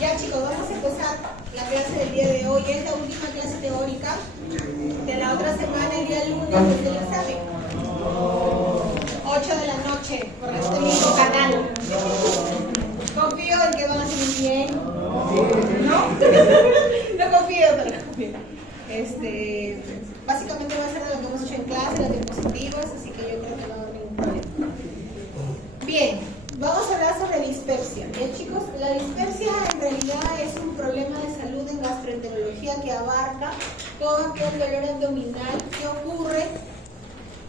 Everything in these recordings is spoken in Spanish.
Ya chicos, vamos a empezar la clase del día de hoy. Es la última clase teórica. De la otra semana, el día lunes, es el examen. 8 de la noche, por este mismo canal. Confío en que van a salir bien. ¿No? No confío, pero confío. Básicamente va a ser lo que hemos hecho en clase, las diapositivas, así que yo creo que no va a haber ningún problema. Bien, vamos a hablar sobre dispepsia. Bien chicos, la dispepsia en realidad es un problema de salud en gastroenterología que abarca todo aquel dolor abdominal que ocurre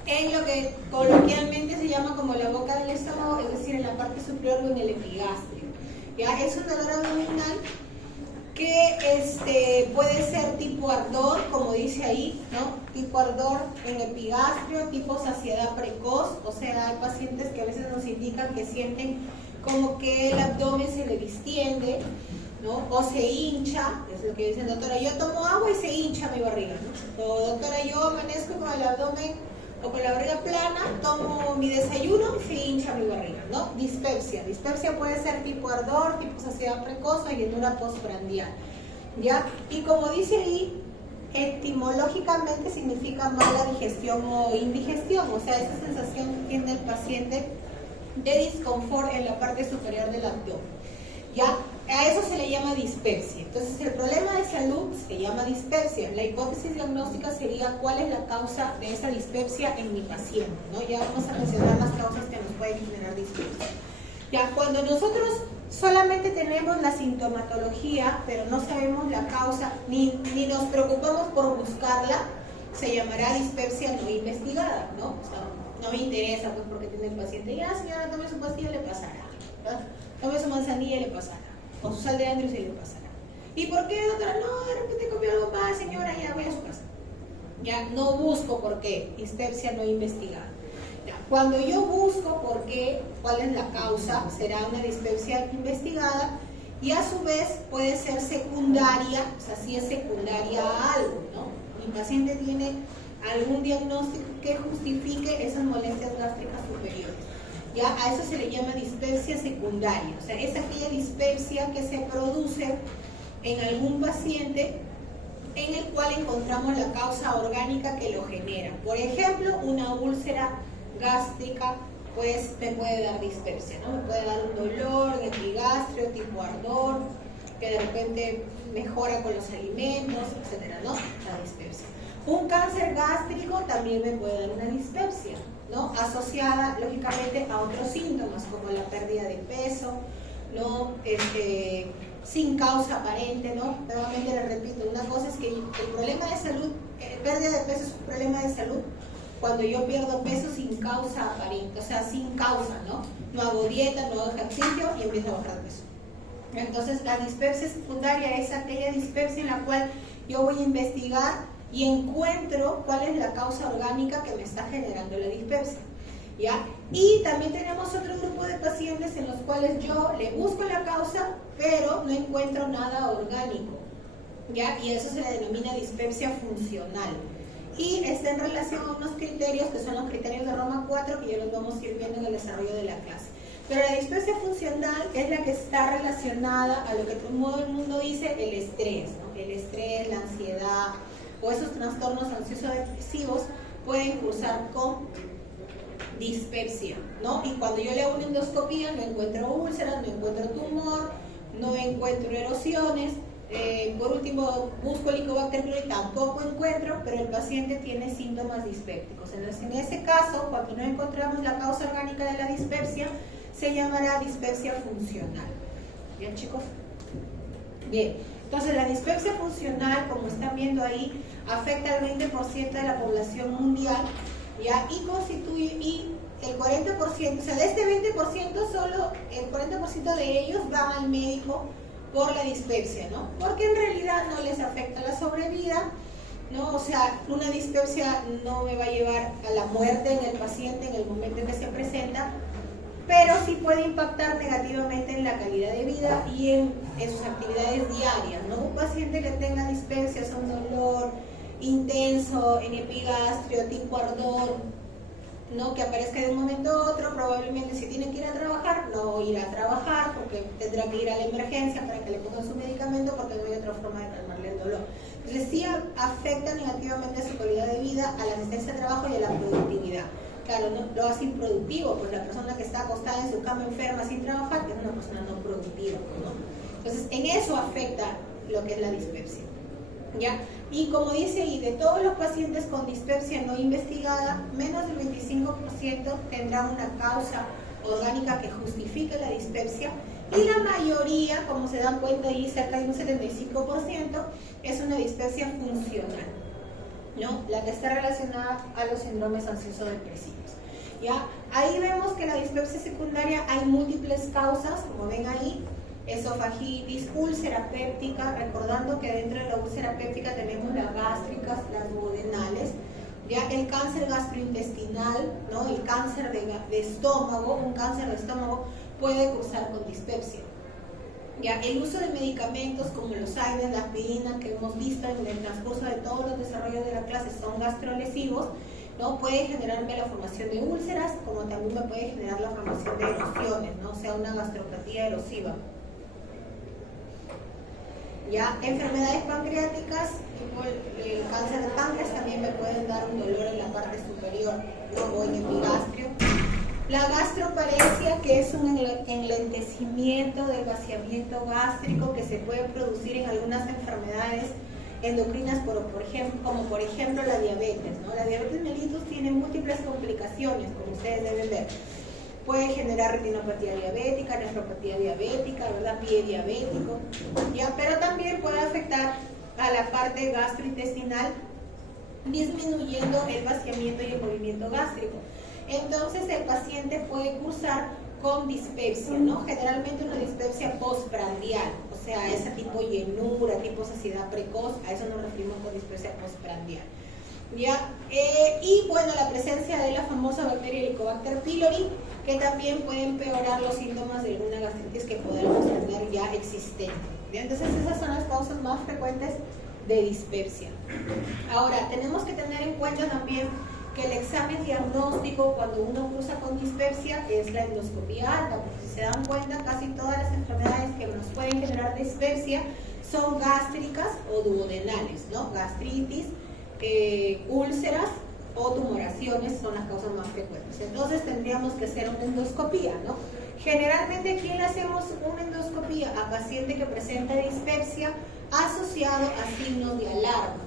en lo que coloquialmente se llama como la boca del estómago, es decir, en la parte superior o en el epigastrio. ¿Ya? Es un dolor abdominal que puede ser tipo ardor, como dice ahí, ¿no? Tipo ardor en epigastrio, tipo saciedad precoz, o sea, hay pacientes que a veces nos indican que sienten como que el abdomen se le distiende, ¿no? O se hincha, es lo que dicen, doctora, yo tomo agua y se hincha mi barriga, ¿no? O doctora, yo amanezco con el abdomen o con la barriga plana, tomo mi desayuno y se hincha mi barriga, ¿no? Dispepsia. Dispepsia puede ser tipo ardor, tipo saciedad precoz o llenura postprandial, ¿ya? Y como dice ahí, etimológicamente significa mala digestión o indigestión, o sea, esa sensación que tiene el paciente de disconfort en la parte superior del abdomen, ¿ya? A eso se le llama dispepsia. Entonces, el problema de salud se llama dispepsia. La hipótesis diagnóstica sería cuál es la causa de esa dispepsia en mi paciente, ¿no? Ya vamos a mencionar las causas que nos pueden generar dispepsia. Ya, cuando nosotros solamente tenemos la sintomatología, pero no sabemos la causa, ni nos preocupamos por buscarla, se llamará dispepsia no investigada, ¿no? O sea, no me interesa, pues, porque tiene el paciente, ya señora, tome su pastilla, le pasará, ¿verdad? Tome su manzanilla y le pasará, o su sal de Andrews y le pasará. ¿Y por qué, doctora? No, de repente comió algo más, señora, ya voy a su casa. Ya, no busco por qué, dispepsia no investigada. Ya, cuando yo busco por qué, cuál es la causa, será una dispepsia investigada y a su vez puede ser secundaria, o sea, si es secundaria a algo, ¿no? Mi paciente tiene algún diagnóstico que justifique esas molestias gástricas superiores. ¿Ya? A eso se le llama dispepsia secundaria, o sea, es aquella dispepsia que se produce en algún paciente en el cual encontramos la causa orgánica que lo genera. Por ejemplo, una úlcera gástrica, pues me puede dar dispepsia, ¿no? Me puede dar un dolor en epigastrio, tipo ardor, que de repente mejora con los alimentos, etcétera, ¿no? La dispepsia. Un cáncer gástrico también me puede dar una dispepsia, ¿no? Asociada lógicamente a otros síntomas como la pérdida de peso, ¿no? Sin causa aparente, ¿no? Nuevamente le repito, una cosa es que el problema de salud, pérdida de peso es un problema de salud cuando yo pierdo peso sin causa aparente, o sea, sin causa, ¿no? No hago dieta, no hago ejercicio y empiezo a bajar de peso. Entonces, la dispepsia secundaria es aquella dispepsia en la cual yo voy a investigar y encuentro cuál es la causa orgánica que me está generando la dispepsia, ¿ya? Y también tenemos otro grupo de pacientes en los cuales yo le busco la causa, pero no encuentro nada orgánico, ¿ya? Y eso se le denomina dispepsia funcional. Y está en relación a unos criterios que son los criterios de Roma 4, que ya los vamos a ir viendo en el desarrollo de la clase. Pero la dispepsia funcional es la que está relacionada a lo que todo el mundo dice, el estrés, ¿no? El estrés, la ansiedad o esos trastornos ansioso-depresivos pueden cursar con dispepsia, ¿no? Y cuando yo le hago una endoscopía no encuentro úlceras, no encuentro tumor, no encuentro erosiones, por último busco Helicobacter pylori, tampoco encuentro, pero el paciente tiene síntomas dispépticos. Entonces, en ese caso, cuando no encontramos la causa orgánica de la dispepsia, se llamará dispepsia funcional. ¿Bien, chicos? Bien. Entonces, la dispepsia funcional, como están viendo ahí, afecta al 20% de la población mundial, ¿ya? Y constituye, y el 40%, o sea, de este 20%, solo el 40% de ellos van al médico por la dispepsia, ¿no? Porque en realidad no les afecta la sobrevida, ¿no? O sea, una dispepsia no me va a llevar a la muerte en el paciente en el momento en que se presenta, pero sí puede impactar negativamente en la calidad de vida y en sus actividades diarias, ¿no? Un paciente que tenga dispepsia, es un dolor intenso en epigastrio, tipo ardor, ¿no? Que aparezca de un momento a otro, probablemente si tiene que ir a trabajar, no irá a trabajar porque tendrá que ir a la emergencia para que le pongan su medicamento porque no hay otra forma de calmarle el dolor. Entonces sí afecta negativamente a su calidad de vida, a la asistencia al trabajo y a la productividad. Claro, ¿no? Lo hace improductivo, pues la persona que está acostada en su cama enferma sin trabajar es una persona no productiva, ¿no? Entonces en eso afecta lo que es la dispepsia, ¿ya? Y como dice ahí, de todos los pacientes con dispepsia no investigada, menos del 25% tendrá una causa orgánica que justifique la dispepsia y la mayoría, como se dan cuenta ahí, cerca de un 75%, es una dispepsia funcional, ¿no? La que está relacionada a los síndromes ansioso-depresivos. ¿Ya? Ahí vemos que la dispepsia secundaria hay múltiples causas, como ven ahí, esofagitis, úlcera péptica, recordando que dentro de la úlcera péptica tenemos las gástricas, las duodenales, ya el cáncer gastrointestinal, ¿no? El cáncer de estómago, un cáncer de estómago puede cursar con dispepsia. Ya el uso de medicamentos como los AINES, la aspirina que hemos visto en el transcurso de todos los desarrollos de la clase son gastrolesivos, ¿no? Puede generarme la formación de úlceras, como también me puede generar la formación de erosiones, ¿no? O sea, una gastropatía erosiva. Ya, enfermedades pancreáticas, tipo el cáncer de páncreas, también me pueden dar un dolor en la parte superior, ¿no? O en el epigastrio. La gastroparesia, que es un enlentecimiento del vaciamiento gástrico que se puede producir en algunas enfermedades endocrinas, como por ejemplo la diabetes, ¿no? La diabetes mellitus tiene múltiples complicaciones, como ustedes deben ver. Puede generar retinopatía diabética, nefropatía diabética, ¿verdad? Pie diabético, ¿ya? Pero también puede afectar a la parte gastrointestinal, disminuyendo el vaciamiento y el movimiento gástrico. Entonces el paciente puede cursar con dispepsia, ¿no? Generalmente una dispepsia postprandial, o sea, ese tipo llenura, tipo saciedad precoz, a eso nos referimos con dispepsia postprandial. ¿Ya? Y bueno, la presencia de la famosa bacteria Helicobacter pylori, que también puede empeorar los síntomas de alguna gastritis que podamos tener ya existente. ¿Ya? Entonces esas son las causas más frecuentes de dispepsia. Ahora, tenemos que tener en cuenta también que el examen diagnóstico cuando uno cursa con dispepsia es la endoscopía alta, porque si se dan cuenta casi todas las enfermedades que nos pueden generar dispepsia son gástricas o duodenales, ¿no? Gastritis, úlceras o tumoraciones son las causas más frecuentes. Entonces tendríamos que hacer una endoscopía, ¿no? Generalmente, ¿a quién le hacemos una endoscopía? A paciente que presenta dispepsia asociado a signos de alarma.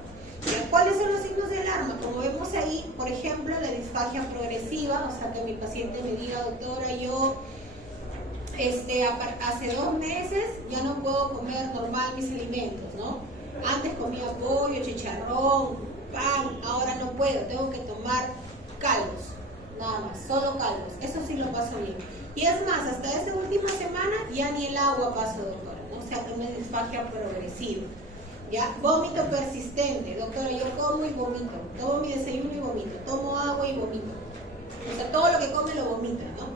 ¿Cuáles son los signos de alarma? Como vemos ahí, por ejemplo, la disfagia progresiva, o sea, que mi paciente me diga, doctora, yo hace 2 meses ya no puedo comer normal mis alimentos, ¿no? Antes comía pollo, chicharrón, pan, ahora no puedo, tengo que tomar caldos, nada más, solo caldos, eso sí lo paso bien. Y es más, hasta esta última semana ya ni el agua paso, doctora, ¿no? O sea, que una disfagia progresiva. ¿Ya? Vómito persistente, doctora, yo como y vomito, tomo mi desayuno y vomito, tomo agua y vomito. O sea, todo lo que come lo vomita, ¿no?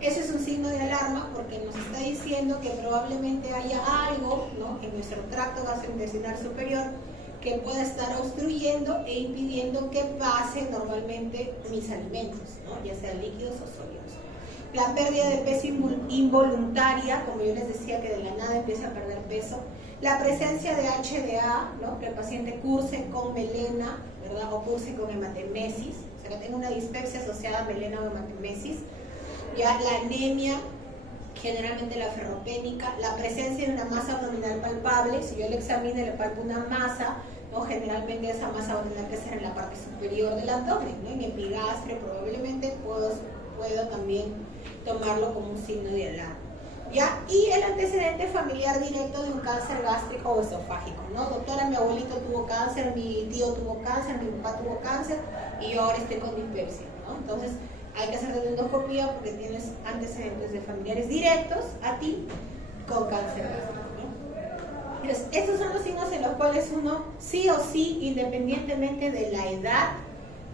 Eso es un signo de alarma porque nos está diciendo que probablemente haya algo, ¿no?, en nuestro tracto gastrointestinal superior que pueda estar obstruyendo e impidiendo que pasen normalmente mis alimentos, ¿no?, ya sean líquidos o sólidos. La pérdida de peso involuntaria, como yo les decía, que de la nada empieza a perder peso. La presencia de HDA, ¿no?, que el paciente curse con melena, ¿verdad?, o curse con hematemesis, o sea, que tenga una dispepsia asociada a melena o hematemesis. Ya la anemia, generalmente la ferropénica, la presencia de una masa abdominal palpable. Si yo le examino y le palpo una masa, ¿no?, generalmente esa masa va a tener que ser en la parte superior del abdomen, ¿no?, en epigastrio probablemente puedo también tomarlo como un signo de alarma. ¿Ya? Y el antecedente familiar directo de un cáncer gástrico o esofágico, ¿no? Doctora, mi abuelito tuvo cáncer, mi tío tuvo cáncer, mi papá tuvo cáncer y yo ahora estoy con dispepsia, ¿no? Entonces hay que hacer la endoscopía porque tienes antecedentes de familiares directos a ti con cáncer gástrico, ¿no? Entonces, estos son los signos en los cuales uno sí o sí, independientemente de la edad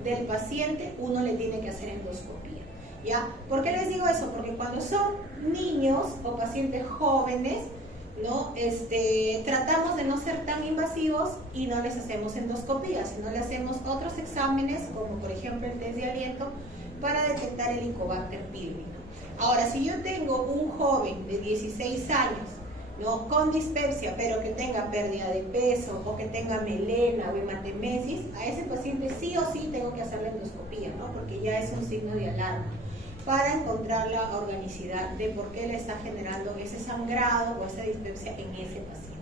del paciente, uno le tiene que hacer endoscopía. ¿Ya? ¿Por qué les digo eso? Porque cuando son niños o pacientes jóvenes, ¿no?, tratamos de no ser tan invasivos y no les hacemos endoscopía, sino le hacemos otros exámenes, como por ejemplo el test de aliento, para detectar el Helicobacter pylori. Ahora, si yo tengo un joven de 16 años, ¿no?, con dispepsia, pero que tenga pérdida de peso o que tenga melena o hematemesis, a ese paciente sí o sí tengo que hacer la endoscopía, ¿no?, porque ya es un signo de alarma para encontrar la organicidad de por qué le está generando ese sangrado o esa dispepsia en ese paciente.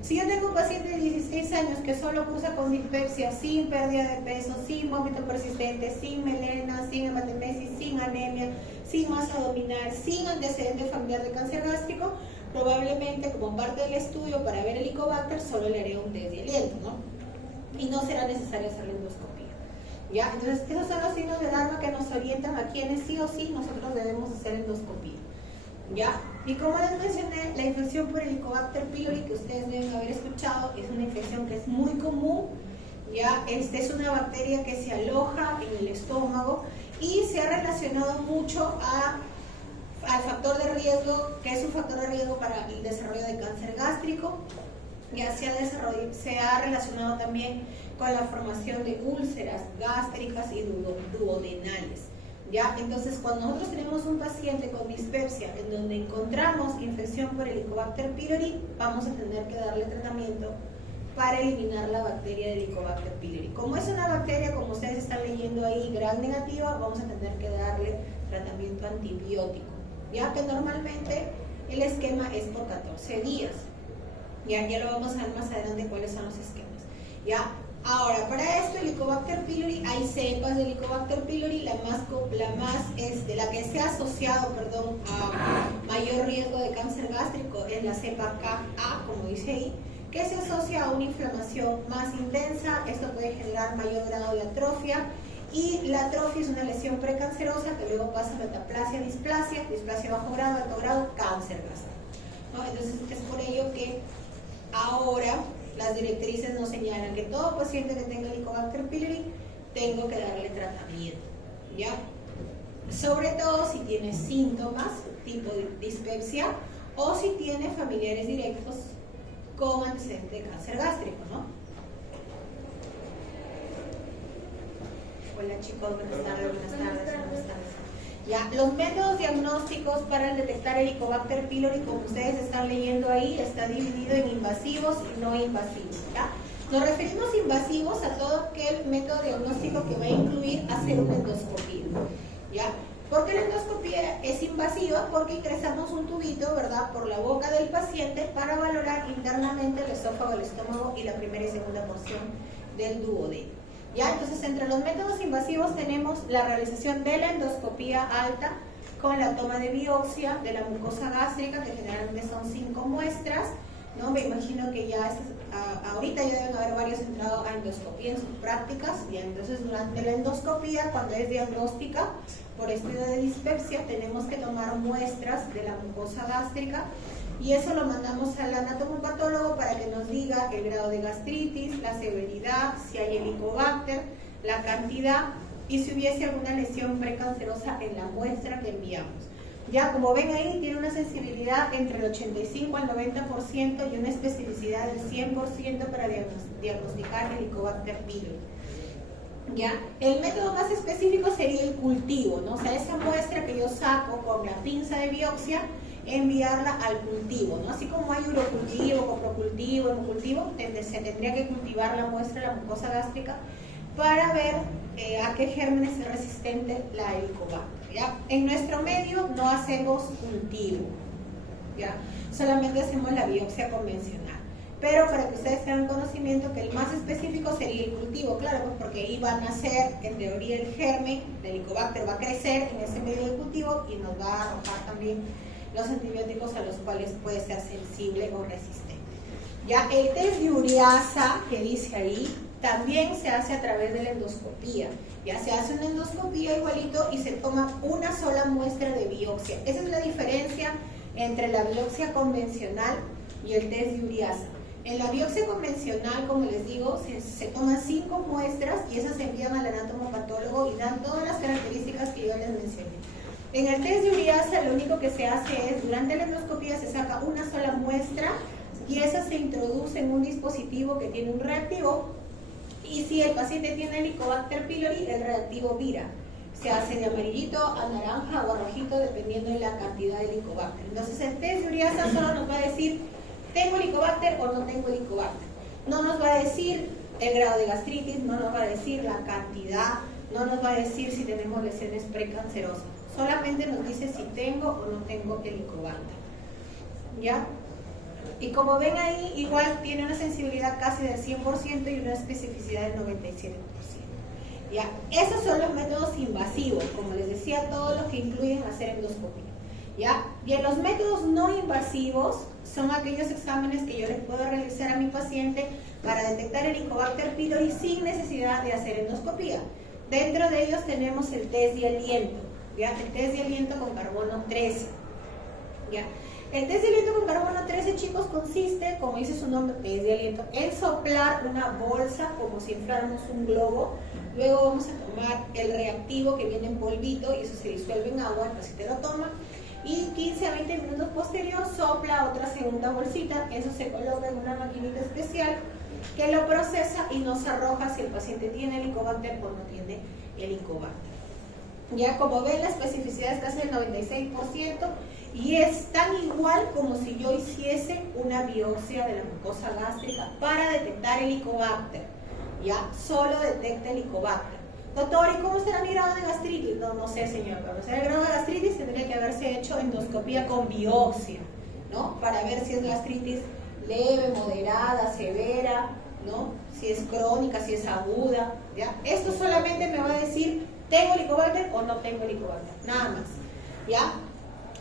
Si yo tengo un paciente de 16 años que solo cursa con dispepsia, sin pérdida de peso, sin vómito persistente, sin melena, sin hematemesis, sin anemia, sin masa abdominal, sin antecedente familiar de cáncer gástrico, probablemente como parte del estudio para ver el Helicobacter solo le haré un test de aliento, ¿no? Y no será necesario hacer la endoscopía. ¿Ya? Entonces, esos son los signos de alarma que nos orientan a quienes sí o sí nosotros debemos hacer endoscopía. ¿Ya? Y como les mencioné, la infección por el Helicobacter pylori, que ustedes deben haber escuchado, es una infección que es muy común. ¿Ya? Es una bacteria que se aloja en el estómago y se ha relacionado mucho al factor de riesgo, que es un factor de riesgo para el desarrollo de cáncer gástrico. Ya se ha relacionado también con la formación de úlceras gástricas y duodenales. ¿Ya? Entonces, cuando nosotros tenemos un paciente con dispepsia en donde encontramos infección por el Helicobacter pylori, vamos a tener que darle tratamiento para eliminar la bacteria del Helicobacter pylori. Como es una bacteria, como ustedes están leyendo ahí, gram negativa, vamos a tener que darle tratamiento antibiótico, ya que normalmente el esquema es por 14 días. Ya lo vamos a ver más adelante cuáles son los esquemas. ¿Ya? Ahora, para esto, el Helicobacter pylori, hay cepas del Helicobacter pylori, la que se ha asociado, a mayor riesgo de cáncer gástrico es la cepa CAG-A, como dice ahí, que se asocia a una inflamación más intensa. Esto puede generar mayor grado de atrofia, y la atrofia es una lesión precancerosa que luego pasa a metaplasia, displasia bajo grado, alto grado, cáncer gástrico, ¿no? Entonces, es por ello que ahora las directrices nos señalan que todo paciente que tenga Helicobacter pylori tengo que darle tratamiento, ¿ya? Sobre todo si tiene síntomas tipo dispepsia o si tiene familiares directos con antecedente de cáncer gástrico, ¿no? Hola chicos, buenas tardes. Ya, los métodos diagnósticos para detectar el Helicobacter pylori, como ustedes están leyendo ahí, está dividido en invasivos y no invasivos. ¿Ya? Nos referimos invasivos a todo aquel método diagnóstico que va a incluir hacer una endoscopía. ¿Ya? ¿Por qué la endoscopía es invasiva? Porque ingresamos un tubito, ¿verdad?, por la boca del paciente para valorar internamente el esófago, el estómago y la primera y segunda porción del duodeno. ¿Ya? Entonces, entre los métodos invasivos tenemos la realización de la endoscopía alta con la toma de biopsia de la mucosa gástrica, que generalmente son 5 muestras, ¿no? Me imagino que ya ahorita ya deben haber varios entrado a endoscopía en sus prácticas. ¿Ya? Entonces, durante la endoscopía, cuando es diagnóstica por estudio de dispepsia, tenemos que tomar muestras de la mucosa gástrica, y eso lo mandamos al anatomopatólogo para que nos diga el grado de gastritis, la severidad, si hay helicobacter, la cantidad y si hubiese alguna lesión precancerosa en la muestra que enviamos. Ya, como ven ahí, tiene una sensibilidad entre el 85 al 90% y una especificidad del 100% para diagnosticar el Helicobacter pylori. ¿Ya? El método más específico sería el cultivo, ¿no? O sea, esa muestra que yo saco con la pinza de biopsia, enviarla al cultivo, ¿no? Así como hay urocultivo, coprocultivo, hemocultivo, se tendría que cultivar la muestra de la mucosa gástrica para ver a qué gérmenes es resistente la Helicobacter, ¿ya? En nuestro medio no hacemos cultivo, ¿ya? Solamente hacemos la biopsia convencional. Pero para que ustedes tengan conocimiento que el más específico sería el cultivo, claro, pues porque ahí va a nacer, en teoría, el germen del Helicobacter va a crecer en ese medio del cultivo y nos va a arrojar también los antibióticos a los cuales puede ser sensible o resistente. Ya el test de ureasa que dice ahí también se hace a través de la endoscopía. Ya se hace una endoscopía igualito y se toma una sola muestra de biopsia. Esa es la diferencia entre la biopsia convencional y el test de ureasa. En la biopsia convencional, como les digo, se toman 5 muestras y esas se envían al anatomopatólogo y dan todas las características que yo les mencioné. En el test de ureasa lo único que se hace es, durante la endoscopía se saca una sola muestra y esa se introduce en un dispositivo que tiene un reactivo, y si el paciente tiene Helicobacter pylori, el reactivo vira. se hace de amarillito a naranja o a rojito dependiendo de la cantidad de Helicobacter. Entonces el test de ureasa solo nos va a decir ¿tengo Helicobacter o no tengo Helicobacter? No nos va a decir el grado de gastritis, no nos va a decir la cantidad, no nos va a decir si tenemos lesiones precancerosas. Solamente nos dice si tengo o no tengo Helicobacter. ¿Ya? Y como ven ahí, igual tiene una sensibilidad casi del 100% y una especificidad del 97%. ¿Ya? Esos son los métodos invasivos, como les decía, todos los que incluyen hacer endoscopia. ¿Ya? Bien, los métodos no invasivos son aquellos exámenes que yo les puedo realizar a mi paciente para detectar Helicobacter pylori sin necesidad de hacer endoscopía. Dentro de ellos tenemos el test de aliento, ¿ya? El test de aliento con carbono 13. ¿Ya? El test de aliento con carbono 13, chicos, consiste, como dice su nombre, test de aliento, en soplar una bolsa como si infláramos un globo. Luego vamos a tomar el reactivo que viene en polvito y eso se disuelve en agua, el paciente lo toma. Y 15 a 20 minutos posterior sopla otra segunda bolsita, eso se coloca en una maquinita especial que lo procesa y nos arroja si el paciente tiene Helicobacter o no tiene Helicobacter. Ya como ven, la especificidad es casi del 96% y es tan igual como si yo hiciese una biopsia de la mucosa gástrica para detectar Helicobacter. Ya, solo detecta Helicobacter. Doctor, ¿y cómo será mi grado de gastritis? No sé, señor, para conocer el grado de gastritis tendría que haberse hecho endoscopía con biopsia, ¿no? Para ver si es gastritis leve, moderada, severa, ¿no? Si es crónica, si es aguda, ¿ya? Esto solamente me va a decir, ¿tengo Helicobacter o no tengo Helicobacter? Nada más, ¿ya?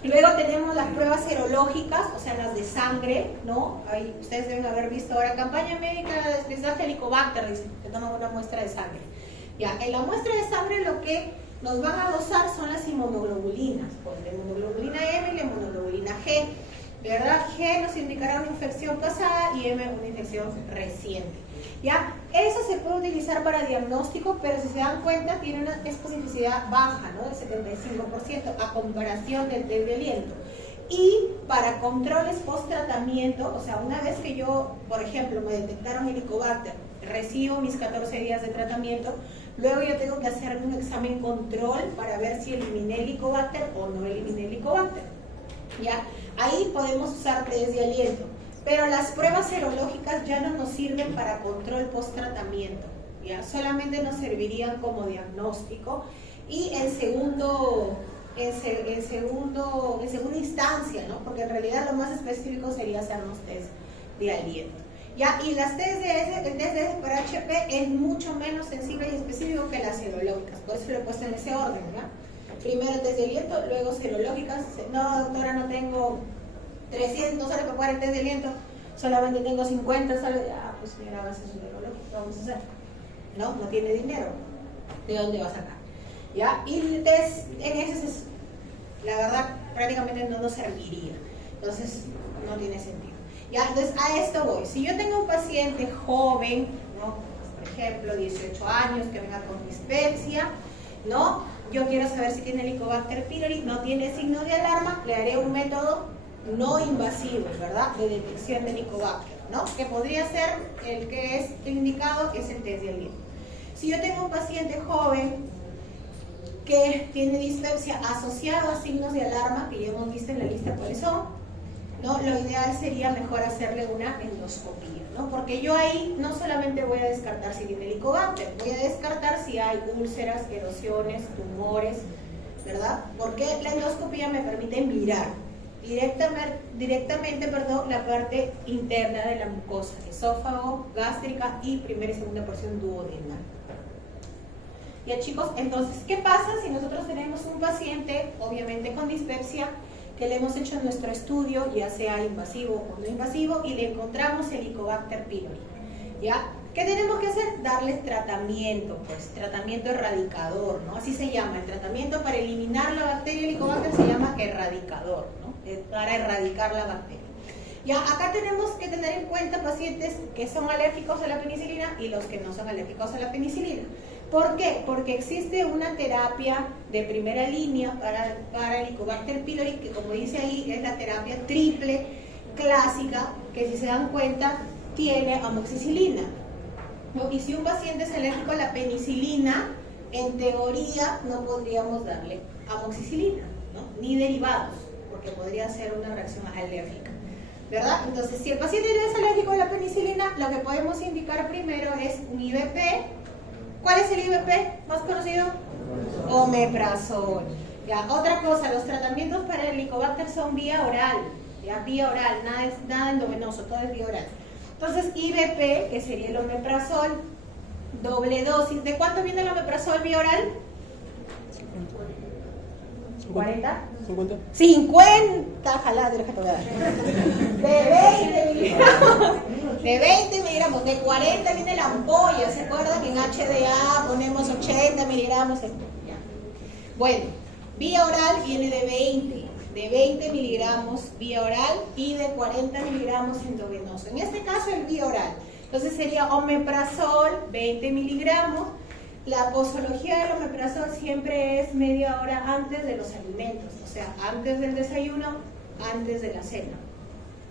Luego tenemos las pruebas serológicas, o sea, las de sangre, ¿no? Ahí ustedes deben haber visto ahora, campaña médica de despesaje Helicobacter, dicen, que toman una muestra de sangre. Ya, en la muestra de sangre lo que nos van a dosar son las inmunoglobulinas, pues la inmunoglobulina M y la inmunoglobulina G, ¿verdad? G nos indicará una infección pasada y M una infección reciente. ¿Ya? Eso se puede utilizar para diagnóstico, pero si se dan cuenta tiene una especificidad baja, ¿no? Del 75% a comparación del test de aliento. Y para controles post-tratamiento, o sea, una vez que yo, por ejemplo, me detectaron Helicobacter, recibo mis 14 días de tratamiento, luego yo tengo que hacer un examen control para ver si eliminé Helicobacter o no eliminé Helicobacter. ¿Ya? Ahí podemos usar test de aliento. Pero las pruebas serológicas ya no nos sirven para control post-tratamiento, ¿ya? Solamente nos servirían como diagnóstico y en segunda instancia, ¿no? Porque en realidad lo más específico sería hacernos test de aliento. ¿Ya? Y las test el test de por HP es mucho menos sensible y específico que las serológicas, por eso lo he puesto en ese orden, ¿ya? Primero test de aliento, luego serológicas. No, doctora, no tengo 300 horas para jugar el test de aliento, solamente tengo 50 soles. Ah, pues mira, va a ser su serológico, vamos a hacer. No tiene dinero, ¿de dónde va a sacar? ¿Ya? Y el test en ese, la verdad, prácticamente no nos serviría, entonces no tiene sentido. ¿Ya? Entonces a esto voy. Si yo tengo un paciente joven, ¿no? Por ejemplo, 18 años, que venga con dispepsia, ¿no? Yo quiero saber si tiene Helicobacter pylori, no tiene signo de alarma, le haré un método no invasivo, ¿verdad? De detección de Helicobacter, ¿no? Que podría ser el que es indicado, es el test de aliento. Si yo tengo un paciente joven que tiene dispepsia asociado a signos de alarma, que ya hemos visto en la lista cuáles son, ¿no? Lo ideal sería mejor hacerle una endoscopía, ¿no? Porque yo ahí no solamente voy a descartar si tiene Helicobacter, voy a descartar si hay úlceras, erosiones, tumores, ¿verdad? Porque la endoscopía me permite mirar directamente, la parte interna de la mucosa, esófago, gástrica y primera y segunda porción duodenal. Ya, chicos, entonces, ¿qué pasa si nosotros tenemos un paciente, obviamente con dispepsia, que le hemos hecho nuestro estudio, ya sea invasivo o no invasivo, y le encontramos Helicobacter pylori? ¿Ya? ¿Qué tenemos que hacer? Darle tratamiento, pues tratamiento erradicador, ¿no? Así se llama, el tratamiento para eliminar la bacteria Helicobacter se llama erradicador, ¿no? Para erradicar la bacteria. Ya, acá tenemos que tener en cuenta pacientes que son alérgicos a la penicilina y los que no son alérgicos a la penicilina. ¿Por qué? Porque existe una terapia de primera línea para Helicobacter pylori, que como dice ahí, es la terapia triple clásica, que si se dan cuenta, tiene amoxicilina, ¿no? Y si un paciente es alérgico a la penicilina, en teoría no podríamos darle amoxicilina, ¿no? Ni derivados, porque podría ser una reacción alérgica, ¿verdad? Entonces, si el paciente no es alérgico a la penicilina, lo que podemos indicar primero es un IVP. ¿Cuál es el IVP más conocido? Omeprazol. Ya, otra cosa, los tratamientos para el Helicobacter son vía oral, ya, vía oral, nada endovenoso, todo es vía oral. Entonces, IVP, que sería el omeprazol, doble dosis. ¿De cuánto viene el omeprazol vía oral? 40. 50, ojalá, de 20 miligramos. De 20 miligramos, de 40 viene la ampolla. ¿Se acuerdan que en HDA ponemos 80 miligramos? Bueno, vía oral viene de 20 miligramos vía oral y de 40 miligramos endovenoso. En este caso el vía oral. Entonces sería omeprazol, 20 miligramos. La posología del omeprazol siempre es media hora antes de los alimentos, o sea, antes del desayuno, antes de la cena.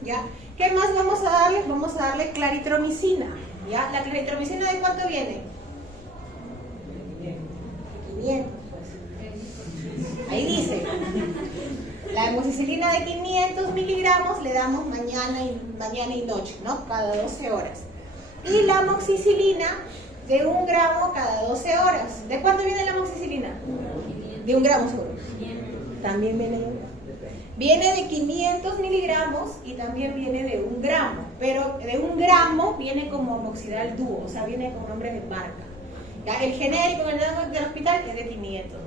¿Ya? ¿Qué más vamos a darle? Vamos a darle claritromicina. ¿Ya? ¿La claritromicina de cuánto viene? 500, pues. Ahí dice. La amoxicilina de 500 miligramos le damos mañana y noche, ¿no? Cada 12 horas. Y la amoxicilina de 1 gramo cada 12 horas. ¿De cuánto viene la amoxicilina? De 1 gramo seguro. También viene de 1 gramo. Viene de 500 miligramos y también viene de 1 gramo. Pero de 1 gramo viene como amoxidal dúo, o sea, viene con nombre de marca. ¿Ya? El genérico del hospital es de 500 nomás.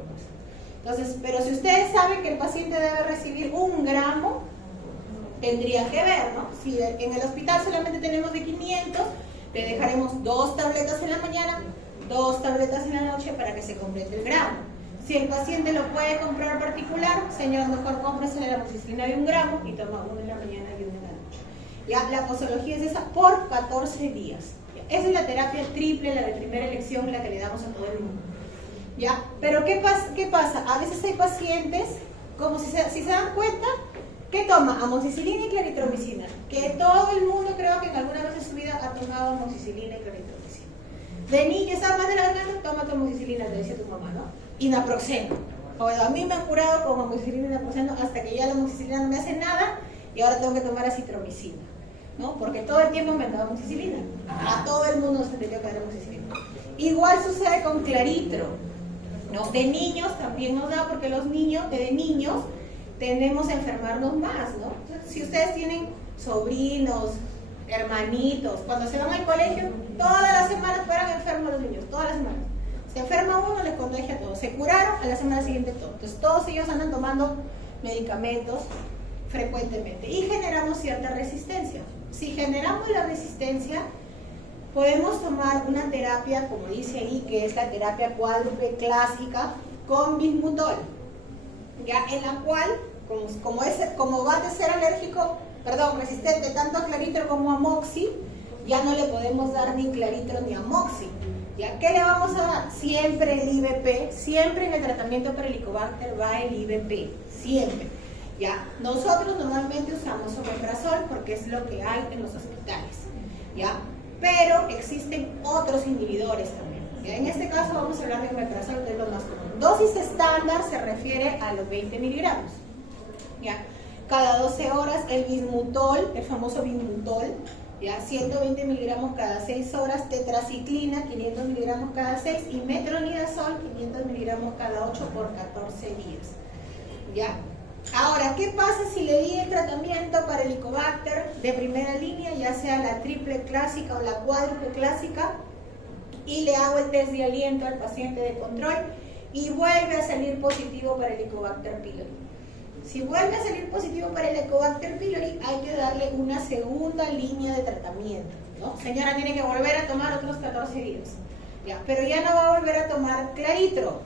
Entonces, pero si ustedes saben que el paciente debe recibir 1 gramo, tendrían que ver, ¿no? Si en el hospital solamente tenemos de 500, le dejaremos 2 tabletas en la mañana, 2 tabletas en la noche para que se complete el gramo. Si el paciente lo puede comprar particular, señor, mejor cómprese la amoxicilina de 1 gramo y toma 1 en la mañana y 1 en la noche. ¿Ya? La posología es esa por 14 días. ¿Ya? Esa es la terapia triple, la de primera elección, la que le damos a todo el mundo. ¿Ya? Pero ¿qué pasa? A veces hay pacientes, como si se dan cuenta, que toma amoxicilina y claritromicina, que todo el mundo creo que en alguna vez en su vida ha tomado amoxicilina y claritromicina. De niño, ¿estás más de la garganta? Toma tu amoxicilina, te decía tu mamá, ¿no? Y naproxeno. Bueno, a mí me han curado con amoxicilina y naproxeno hasta que ya la amoxicilina no me hace nada y ahora tengo que tomar acitromicina, ¿no? Porque todo el tiempo me han dado amoxicilina. A todo el mundo se tenía que dar amoxicilina. Igual sucede con claritro, ¿no? De niños también nos da, porque los niños, de niños, tendemos a enfermarnos más, ¿no? Si ustedes tienen sobrinos, hermanitos, cuando se van al colegio, todas las semanas fueran enfermos los niños, todas las semanas. Se enferma uno, les contagia a todos. Se curaron, a la semana siguiente todo. Entonces todos ellos andan tomando medicamentos frecuentemente y generamos cierta resistencia. Si generamos la resistencia, podemos tomar una terapia, como dice ahí, que es la terapia cuádruple clásica con bismutol, ya, en la cual, como va a ser resistente tanto a claritro como a moxi, ya no le podemos dar ni claritro ni amoxi. ¿Ya? ¿Qué le vamos a dar? Siempre el IVP, siempre en el tratamiento para Helicobacter va el IVP, siempre. ¿Ya? Nosotros normalmente usamos omeprazol porque es lo que hay en los hospitales, ¿ya? Pero existen otros inhibidores también, ¿ya? En este caso vamos a hablar de omeprazol, que es lo más común. Dosis estándar se refiere a los 20 miligramos, ¿ya? Cada 12 horas el bismutol, el famoso bismutol, ¿ya? 120 miligramos cada 6 horas, tetraciclina 500 miligramos cada 6 y metronidazol 500 miligramos cada 8 por 14 días, ¿ya? Ahora, ¿qué pasa si le di el tratamiento para el Helicobacter de primera línea, ya sea la triple clásica o la cuádruple clásica, y le hago el test de aliento al paciente de control y vuelve a salir positivo para el Helicobacter pylori? Si vuelve a salir positivo para el Helicobacter pylori, hay que darle una segunda línea de tratamiento, ¿no? Señora, tiene que volver a tomar otros 14 días, ¿ya? Pero ya no va a volver a tomar claritro.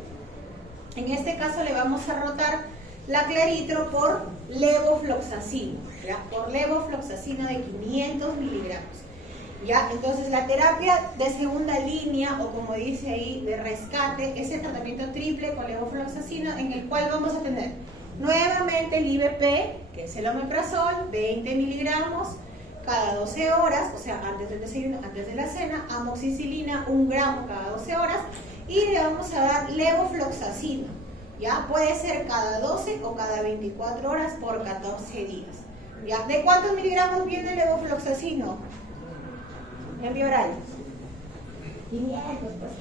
En este caso le vamos a rotar la claritro por levofloxacino, ¿ya? Por levofloxacino de 500 miligramos, ¿ya? Entonces la terapia de segunda línea, o como dice ahí, de rescate, es el tratamiento triple con levofloxacino, en el cual vamos a tener nuevamente el IVP, que es el omeprazol, 20 miligramos cada 12 horas, o sea, antes del desayuno, antes de la cena, amoxicilina, 1 gramo cada 12 horas, y le vamos a dar levofloxacino, ¿ya? Puede ser cada 12 o cada 24 horas por 14 días, ¿ya? ¿De cuántos miligramos viene el levofloxacino? En vía oral. 500, pues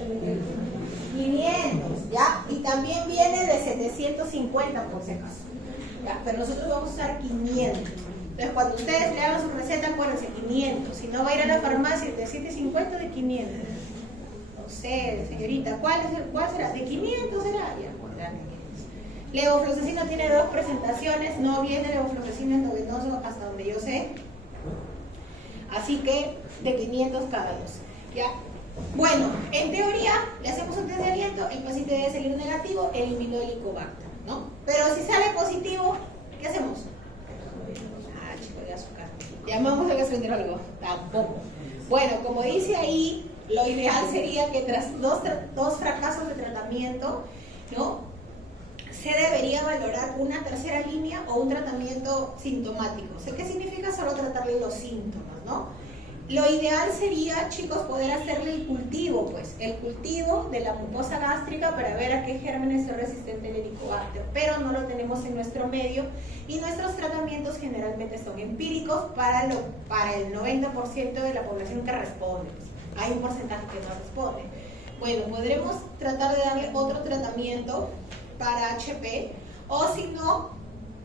500, ¿ya? Y también viene de 750 por si acaso, ¿ya? Pero nosotros vamos a usar 500. Entonces, cuando ustedes le hagan su receta, acuérdense, 500. Si no, va a ir a la farmacia de 750 de 500. No sé, señorita, ¿cuál será? ¿De 500 será? Ya, pues, dale. Levofloxacino tiene dos presentaciones, no viene levofloxacino endovenoso hasta donde yo sé. Así que de 500 cada dos, ¿ya? Bueno, en teoría, le hacemos un test de aliento, el paciente debe salir negativo, eliminó el Helicobacter, ¿no? Pero si sale positivo, ¿qué hacemos? Ah, chico, de azúcar. Llamamos al gastroenterólogo. Tampoco. Bueno, como dice ahí, lo ideal sería que tras dos fracasos de tratamiento, ¿no? Se debería valorar una tercera línea o un tratamiento sintomático. O sea, ¿qué significa solo tratarle los síntomas, no? Lo ideal sería, chicos, poder hacerle el cultivo, pues, el cultivo de la mucosa gástrica para ver a qué gérmenes es resistente el Helicobacter, pero no lo tenemos en nuestro medio y nuestros tratamientos generalmente son empíricos para el 90% de la población que responde. Pues, hay un porcentaje que no responde. Bueno, podremos tratar de darle otro tratamiento para HP o si no,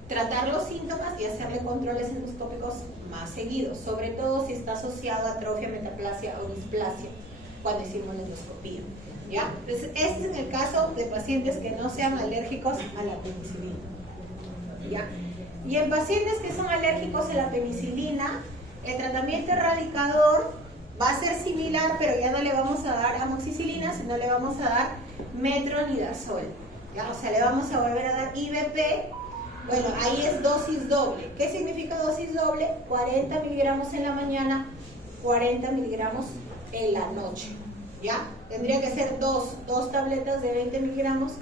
tratar los síntomas y hacerle controles endoscópicos más seguidos, sobre todo si está asociado a atrofia, metaplasia o displasia cuando hicimos la endoscopía, ¿ya? Entonces, este es el caso de pacientes que no sean alérgicos a la penicilina, ¿ya? Y en pacientes que son alérgicos a la penicilina, el tratamiento erradicador va a ser similar, pero ya no le vamos a dar amoxicilina, sino le vamos a dar metronidazol, ¿ya? O sea, le vamos a volver a dar IVP. Bueno, ahí es dosis doble. ¿Qué significa dosis doble? 40 miligramos en la mañana, 40 miligramos en la noche, ¿ya? Tendría que ser dos tabletas de 20 miligramos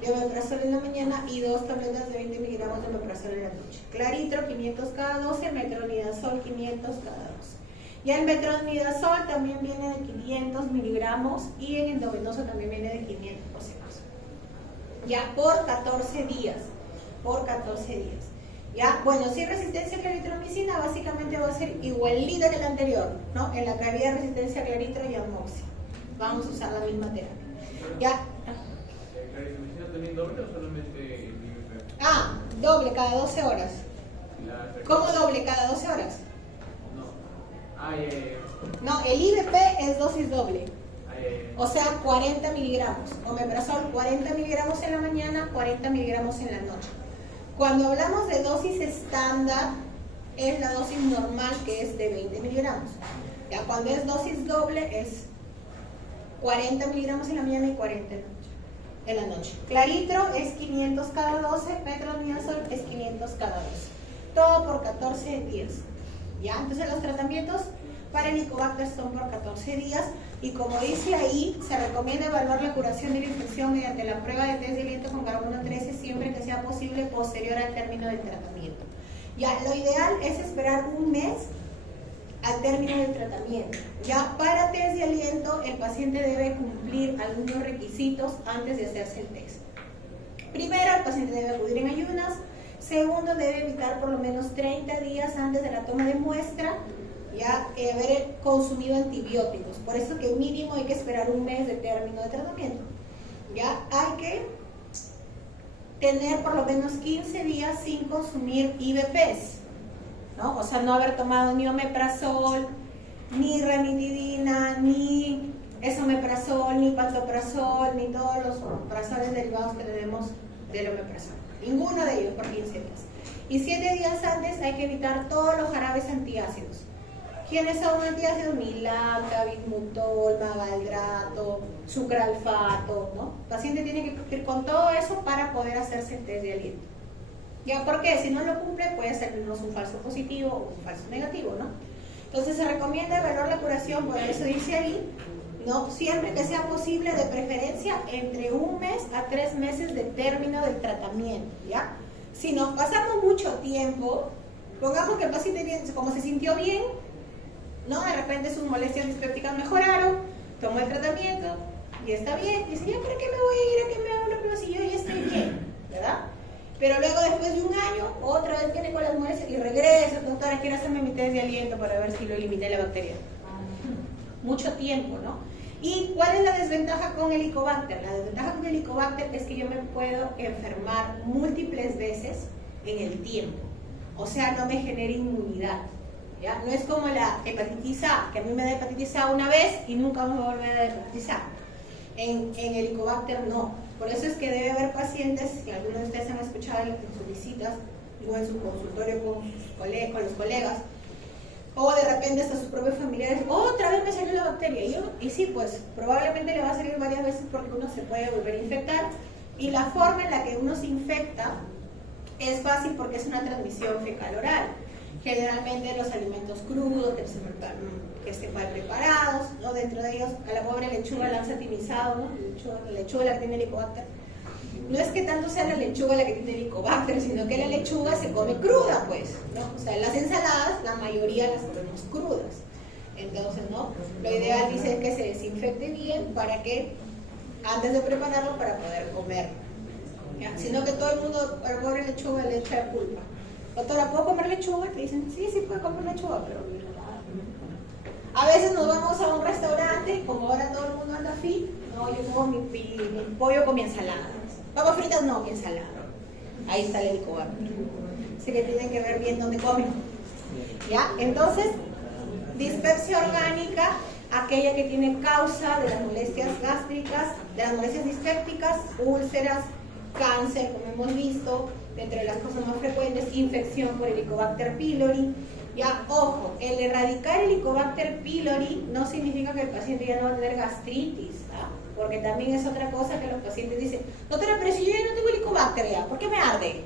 de omeprazol en la mañana y 2 tabletas de 20 miligramos de omeprazol en la noche. Claritro, 500 cada 12, metronidazol, 500 cada 12. Y el metronidazol también viene de 500 miligramos y el endovenoso también viene de 500 por si acaso. Ya por 14 días. Por 14 días. ¿Ya? Bueno, si hay resistencia a claritromicina, básicamente va a ser igualita que la anterior, ¿no? En la que había resistencia a claritro y amoxia. Vamos a usar la misma terapia. ¿Ya? ¿Claritromicina también doble o solamente IVP? Ah, doble cada 12 horas. ¿Cómo doble cada 12 horas? No. No, el IVP es dosis doble. O sea, 40 miligramos. Omeprazol, 40 miligramos en la mañana, 40 miligramos en la noche. Cuando hablamos de dosis estándar, es la dosis normal, que es de 20 miligramos. Ya cuando es dosis doble, es 40 miligramos en la mañana y 40 en la noche. Claritro es 500 cada 12, metronidazol es 500 cada 12. Todo por 14 días. ¿Ya? Entonces los tratamientos para el Helicobacter son por 14 días y como dice ahí, se recomienda evaluar la curación de la infección mediante la prueba de test de aliento con carbono 13 siempre que sea posible posterior al término del tratamiento. Ya, lo ideal es esperar un mes al término del tratamiento. Ya para test de aliento, el paciente debe cumplir algunos requisitos antes de hacerse el test. Primero, el paciente debe acudir en ayunas. Segundo, debe evitar por lo menos 30 días antes de la toma de muestra ya haber consumido antibióticos. Por eso que mínimo hay que esperar un mes de término de tratamiento. Ya hay que tener por lo menos 15 días sin consumir IVPs, ¿no? O sea, no haber tomado ni omeprazol, ni ranitidina, ni esomeprazol, ni pantoprazol, ni todos los prazoles derivados que tenemos del omeprazol. Ninguno de ellos por 15 días. Y 7 días antes hay que evitar todos los jarabes antiácidos. ¿Quiénes son antiácidos? Milacta, bismutol, magaldrato, sucralfato, ¿no? El paciente tiene que cumplir con todo eso para poder hacerse el test de aliento. ¿Ya? Porque si no lo cumple puede sernos un falso positivo o un falso negativo, ¿no? Entonces se recomienda evaluar la curación, por eso dice ahí, ¿no? Siempre que sea posible, de preferencia entre 1 mes a 3 meses de término del tratamiento, ¿ya? Si nos pasamos mucho tiempo, pongamos que el paciente, como se sintió bien, ¿no? De repente sus molestias dispépticas mejoraron, tomó el tratamiento, y está bien, dice, ya, ¿para qué me voy a ir a que me haga una prueba si yo ya estoy bien? ¿Verdad? Pero luego, después de un año, otra vez viene con las molestias y regresa, doctora, quiero hacerme mi test de aliento para ver si lo elimité la bacteria. Mucho tiempo, ¿no? ¿Y cuál es la desventaja con el Helicobacter? La desventaja con el Helicobacter es que yo me puedo enfermar múltiples veces en el tiempo. O sea, no me genera inmunidad. ¿Ya? No es como la hepatitis A, que a mí me da hepatitis A una vez y nunca me va a volver a dar hepatitis A. En el Helicobacter no. Por eso es que debe haber pacientes, que algunos de ustedes han escuchado en sus visitas o en su consultorio con los colegas, o de repente hasta sus propios familiares, otra vez me salió la bacteria. Y sí, pues probablemente le va a salir varias veces porque uno se puede volver a infectar. Y la forma en la que uno se infecta es fácil porque es una transmisión fecal-oral. Generalmente los alimentos crudos, que estén mal preparados, ¿no? Dentro de ellos, a la pobre lechuga la han satinizado, ¿no? La lechuga la que tiene Helicobacter. No es que tanto sea la lechuga la que tiene Helicobacter, sino que la lechuga se come cruda, pues, ¿no? O sea, las ensaladas, la mayoría las comemos crudas. Entonces, ¿no? Lo ideal dice que se desinfecte bien para que, antes de prepararlo, para poder comerlo. ¿Ya? Sino que todo el mundo, a la pobre lechuga, le echa la culpa. Doctora, ¿puedo comer lechuga? Te dicen, sí, sí puede comer lechuga, pero a veces nos vamos a un restaurante y como ahora todo el mundo anda fit, no, yo como mi pollo con mi ensalada. Papas fritas no, mi ensalada. Ahí está el Helicobacter. Así que tienen que ver bien dónde comen. ¿Ya? Entonces, dispepsia orgánica, aquella que tiene causa de las molestias gástricas, de las molestias dispépticas, úlceras, cáncer, como hemos visto, entre las cosas más frecuentes, infección por Helicobacter pylori. Ya, ojo, el erradicar Helicobacter pylori no significa que el paciente ya no va a tener gastritis, ¿ah? Porque también es otra cosa que los pacientes dicen, doctora, pero si yo ya no tengo Helicobacter ya, ¿por qué me arde?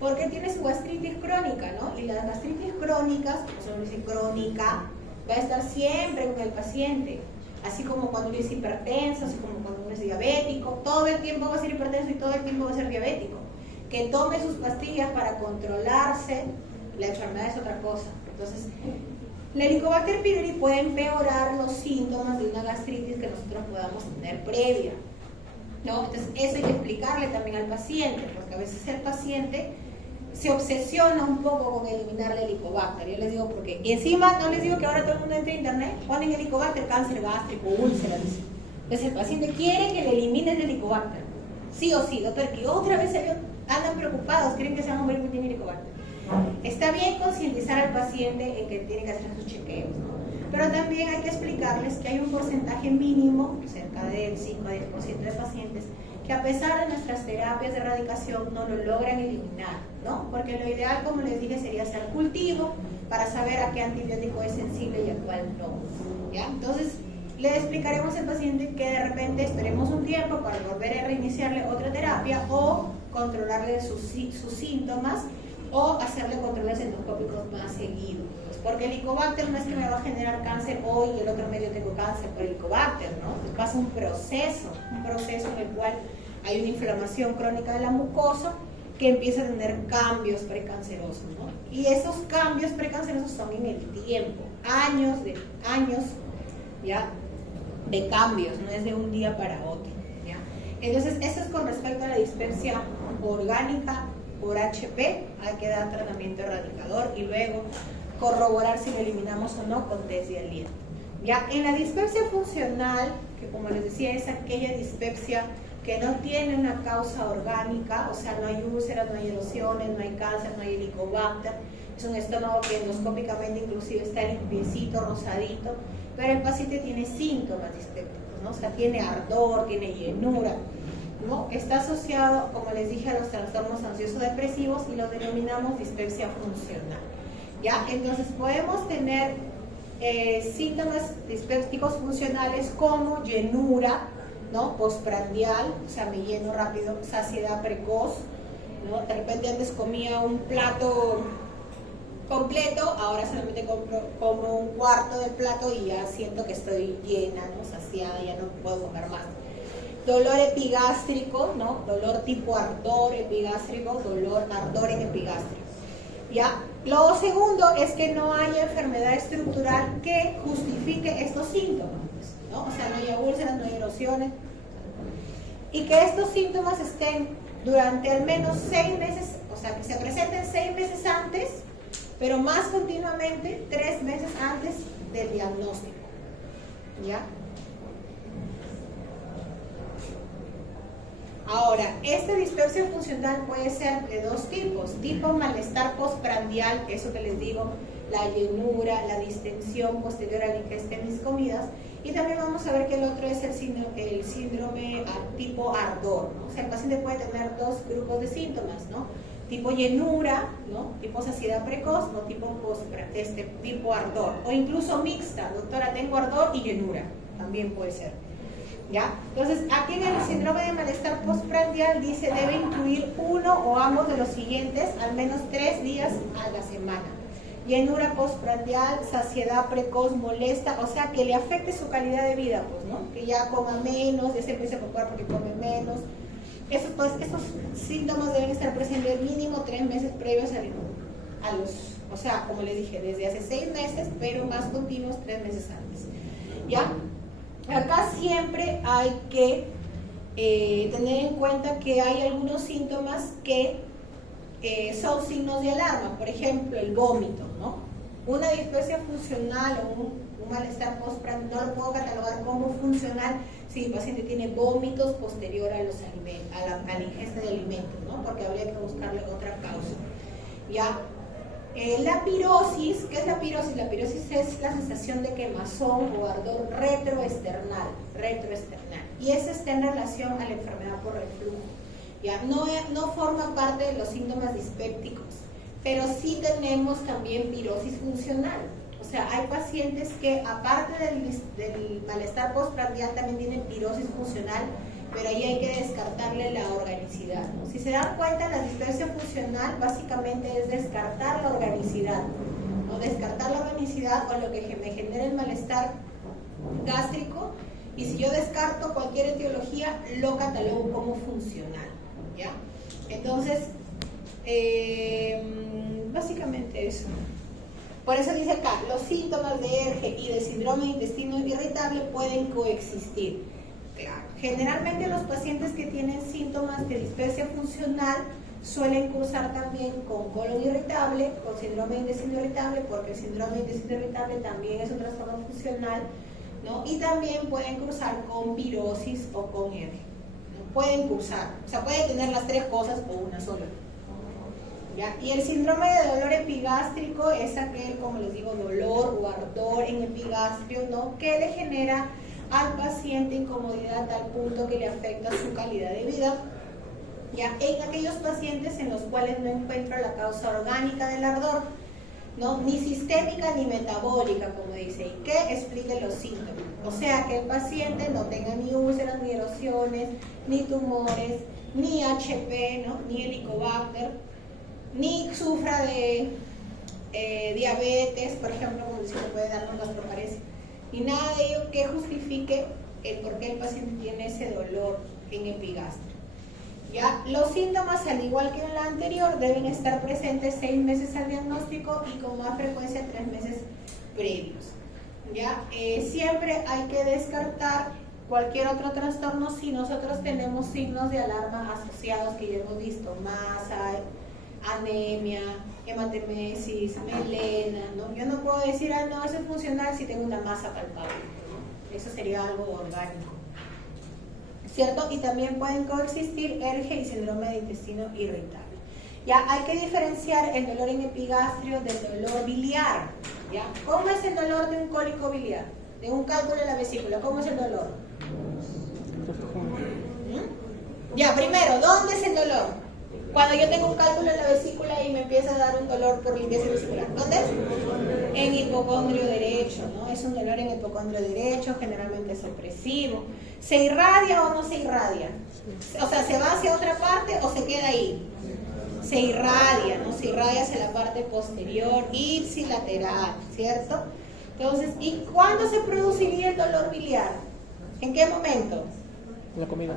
Porque tiene su gastritis crónica, ¿no? Y las gastritis crónicas, como se nos dice crónica, va a estar siempre con el paciente. Así como cuando uno es hipertenso, así como cuando uno es diabético, todo el tiempo va a ser hipertenso y todo el tiempo va a ser diabético. Que tome sus pastillas para controlarse, la enfermedad es otra cosa. Entonces, la Helicobacter pylori puede empeorar los síntomas de una gastritis que nosotros podamos tener previa, ¿no? Entonces, eso hay que explicarle también al paciente, porque a veces el paciente se obsesiona un poco con eliminar la Helicobacter. Yo les digo porque, y encima no les digo que ahora todo el mundo entre a internet, ponen Helicobacter, cáncer gástrico, úlceras. Entonces, el paciente quiere que le eliminen el Helicobacter. Sí o sí, doctor, que otra vez andan preocupados, creen que se van a morir porque tienen Helicobacter. Está bien concientizar al paciente en que tiene que hacer sus chequeos, ¿no? Pero también hay que explicarles que hay un porcentaje mínimo, cerca del 5 a 10% de pacientes, que a pesar de nuestras terapias de erradicación no lo logran eliminar, ¿no? Porque lo ideal, como les dije, sería hacer cultivo para saber a qué antibiótico es sensible y a cuál no, ¿ya? Entonces, le explicaremos al paciente que de repente esperemos un tiempo para volver a reiniciarle otra terapia o controlarle sus síntomas o hacerle controles endoscópicos más seguidos. Pues porque el Helicobacter no es que me va a generar cáncer hoy y el otro medio tengo cáncer por Helicobacter, ¿no? Pues pasa un proceso en el cual hay una inflamación crónica de la mucosa que empieza a tener cambios precancerosos, ¿no? Y esos cambios precancerosos son en el tiempo, años, ¿ya? De cambios, no es de un día para otro, ¿ya? Entonces, eso es con respecto a la dispepsia orgánica por HP. Hay que dar tratamiento erradicador y luego corroborar si lo eliminamos o no con test de aliento. Ya en la dispepsia funcional, que como les decía es aquella dispepsia que no tiene una causa orgánica, o sea, no hay úlceras, no hay erosiones, no hay cáncer, no hay Helicobacter, es un estómago que endoscópicamente inclusive está limpiecito, rosadito, pero el paciente tiene síntomas dispépticos, ¿no? O sea, tiene ardor, tiene llenura, ¿no? Está asociado, como les dije, a los trastornos ansioso-depresivos y los denominamos dispepsia funcional, ¿ya? Entonces podemos tener síntomas dispépticos funcionales como llenura, ¿no? Postprandial, o sea, me lleno rápido, saciedad precoz, ¿no? De repente antes comía un plato completo, ahora solamente como un cuarto del plato y ya siento que estoy llena, ¿no? Saciada, ya no puedo comer más. Dolor epigástrico, ¿no? Dolor tipo ardor epigástrico, ardor en epigástrico. ¿Ya? Lo segundo es que no haya enfermedad estructural que justifique estos síntomas. ¿no? O sea, no haya úlceras, no haya erosiones. Y que estos síntomas estén durante al menos 6 meses, o sea, que se presenten 6 meses antes, pero más continuamente 3 meses antes del diagnóstico. ¿Ya? Ahora, esta dispepsia funcional puede ser de 2 tipos. Tipo malestar postprandial, que es eso que les digo, la llenura, la distensión posterior a la ingesta de mis comidas. Y también vamos a ver que el otro es el síndrome tipo ardor, ¿no? O sea, el paciente puede tener 2 grupos de síntomas, ¿no? Tipo llenura, ¿no? Tipo saciedad precoz, o tipo ardor. O incluso mixta, doctora, tengo ardor y llenura, también puede ser. ¿Ya? Entonces, aquí en el síndrome de malestar postprandial dice debe incluir uno o ambos de los siguientes, al menos 3 días a la semana. Llenura postprandial, saciedad precoz, molesta, o sea, que le afecte su calidad de vida, pues, ¿no? Que ya coma menos, ya se empieza a preocupar porque come menos. Estos síntomas deben estar presentes mínimo 3 meses previos a los, o sea, como les dije, desde hace 6 meses, pero más continuos 3 meses antes. ¿Ya? Acá siempre hay que tener en cuenta que hay algunos síntomas que son signos de alarma, por ejemplo, el vómito, ¿no? Una dispepsia funcional o un malestar postprandial no lo puedo catalogar como funcional si el paciente tiene vómitos posterior a los alimentos, a la ingesta de alimentos, ¿no? Porque habría que buscarle otra causa. ¿Ya? La pirosis, ¿qué es la pirosis? La pirosis es la sensación de quemazón o ardor retroesternal, y esa está en relación a la enfermedad por reflujo. ¿Ya? No forma parte de los síntomas dispépticos, pero sí tenemos también pirosis funcional. O sea, hay pacientes que aparte del malestar postprandial también tienen pirosis funcional, pero ahí hay que descartarle la organicidad, ¿no? Si se dan cuenta, la dispepsia funcional básicamente es descartar la organicidad, ¿no? Descartar la organicidad o lo que me genera el malestar gástrico, y si yo descarto cualquier etiología, lo catalogo como funcional, ¿ya? Entonces, básicamente eso. Por eso dice acá, los síntomas de ERGE y de síndrome de intestino irritable pueden coexistir. Claro. Generalmente los pacientes que tienen síntomas de dispepsia funcional suelen cursar también con colon irritable, con síndrome de intestino irritable, porque el síndrome de intestino irritable también es un trastorno funcional, ¿no? Y también pueden cursar con pirosis o con ERGE, ¿no? Pueden cursar, o sea, pueden tener las 3 cosas o una sola. ¿Ya? Y el síndrome de dolor epigástrico es aquel, como les digo, dolor o ardor en epigastrio, ¿no? Que le genera al paciente incomodidad a tal punto que le afecta su calidad de vida. Ya en aquellos pacientes en los cuales no encuentro la causa orgánica del ardor, ¿no? Ni sistémica ni metabólica, como dice, y que explique los síntomas. O sea, que el paciente no tenga ni úlceras, ni erosiones, ni tumores, ni HP, ¿no? Ni helicobacter, ni sufra de diabetes, por ejemplo, como se puede dar con gastroparesia, y nada de ello que justifique el por qué el paciente tiene ese dolor en epigastrio. ¿Ya? Los síntomas, al igual que en la anterior, deben estar presentes 6 meses al diagnóstico y con más frecuencia 3 meses previos. ¿Ya? Siempre hay que descartar cualquier otro trastorno si nosotros tenemos signos de alarma asociados que ya hemos visto, masa, anemia, hematemesis, melena, ¿no? Yo no puedo decir, ah, no, eso es funcional si tengo una masa palpable, ¿no? Eso sería algo orgánico, ¿cierto? Y también pueden coexistir ERGE y síndrome de intestino irritable. Ya hay que diferenciar el dolor en epigastrio del dolor biliar, ¿ya? ¿Cómo es el dolor de un cólico biliar? De un cálculo de la vesícula, ¿cómo es el dolor? Ya, primero, ¿dónde es el dolor? Cuando yo tengo un cálculo en la vesícula y me empieza a dar un dolor por limpieza vesicular. ¿Dónde es? En hipocondrio derecho, ¿no? Es un dolor en hipocondrio derecho, generalmente es opresivo. ¿Se irradia o no se irradia? O sea, ¿se va hacia otra parte o se queda ahí? Se irradia, ¿no? Se irradia hacia la parte posterior, ipsilateral, ¿cierto? Entonces, ¿y cuándo se produciría el dolor biliar? ¿En qué momento? La comida.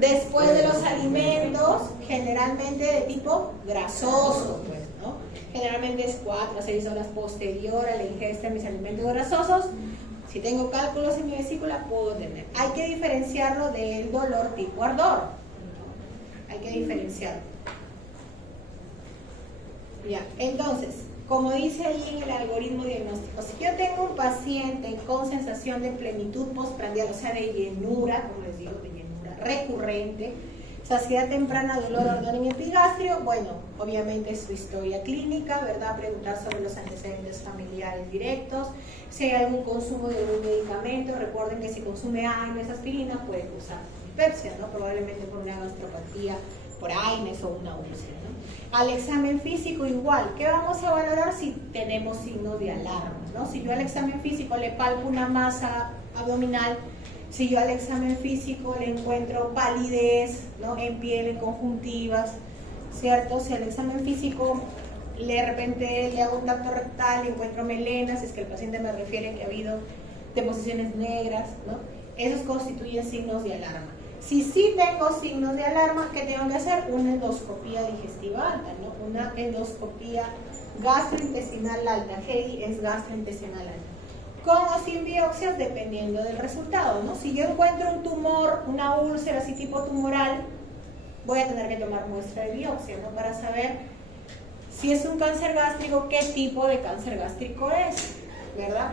Después de los alimentos, generalmente de tipo grasoso, pues, ¿no? Generalmente es 4 a 6 horas posterior a la ingesta de mis alimentos grasosos. Si tengo cálculos en mi vesícula, puedo tener. Hay que diferenciarlo del dolor tipo ardor. Hay que diferenciarlo. Ya, entonces, como dice ahí en el algoritmo diagnóstico, si yo tengo un paciente con sensación de plenitud postprandial, o sea, de llenura, como les digo, de llenura recurrente, saciedad temprana, dolor, ardor en epigastrio, bueno, obviamente es su historia clínica, ¿verdad? Preguntar sobre los antecedentes familiares directos, si hay algún consumo de algún medicamento, recuerden que si consume AINES, aspirina, puede causar hiperpsia, ¿no? Probablemente por una gastropatía, por AINES o una úlcera, ¿no? Al examen físico igual, ¿qué vamos a valorar si tenemos signos de alarma, ¿no? Si yo al examen físico le palpo una masa abdominal, si yo al examen físico le encuentro palidez, ¿no? En piel, en conjuntivas, ¿cierto? Si al examen físico de repente le hago un tacto rectal y encuentro melenas, es que el paciente me refiere que ha habido deposiciones negras, ¿no? Esos constituyen signos de alarma. Si sí tengo signos de alarma, ¿qué tengo que hacer? Una endoscopía digestiva alta, ¿no? Una endoscopía gastrointestinal alta. GI es gastrointestinal alta. Con o sin biopsias, dependiendo del resultado, ¿no? Si yo encuentro un tumor, una úlcera así tipo tumoral, voy a tener que tomar muestra de biopsia, ¿no? Para saber si es un cáncer gástrico, qué tipo de cáncer gástrico es, ¿verdad?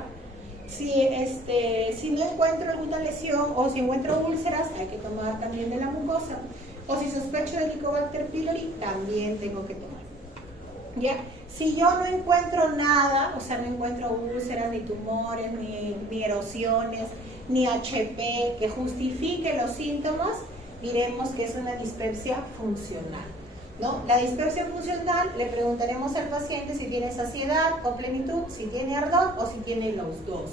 Si no encuentro alguna lesión o si encuentro úlceras, hay que tomar también de la mucosa. O si sospecho de Helicobacter pylori, también tengo que tomar. ¿Ya? Si yo no encuentro nada, o sea, no encuentro úlceras, ni tumores, ni erosiones, ni HP que justifique los síntomas, diremos que es una dispepsia funcional, ¿no? La dispepsia funcional, le preguntaremos al paciente si tiene saciedad o plenitud, si tiene ardor o si tiene los dos.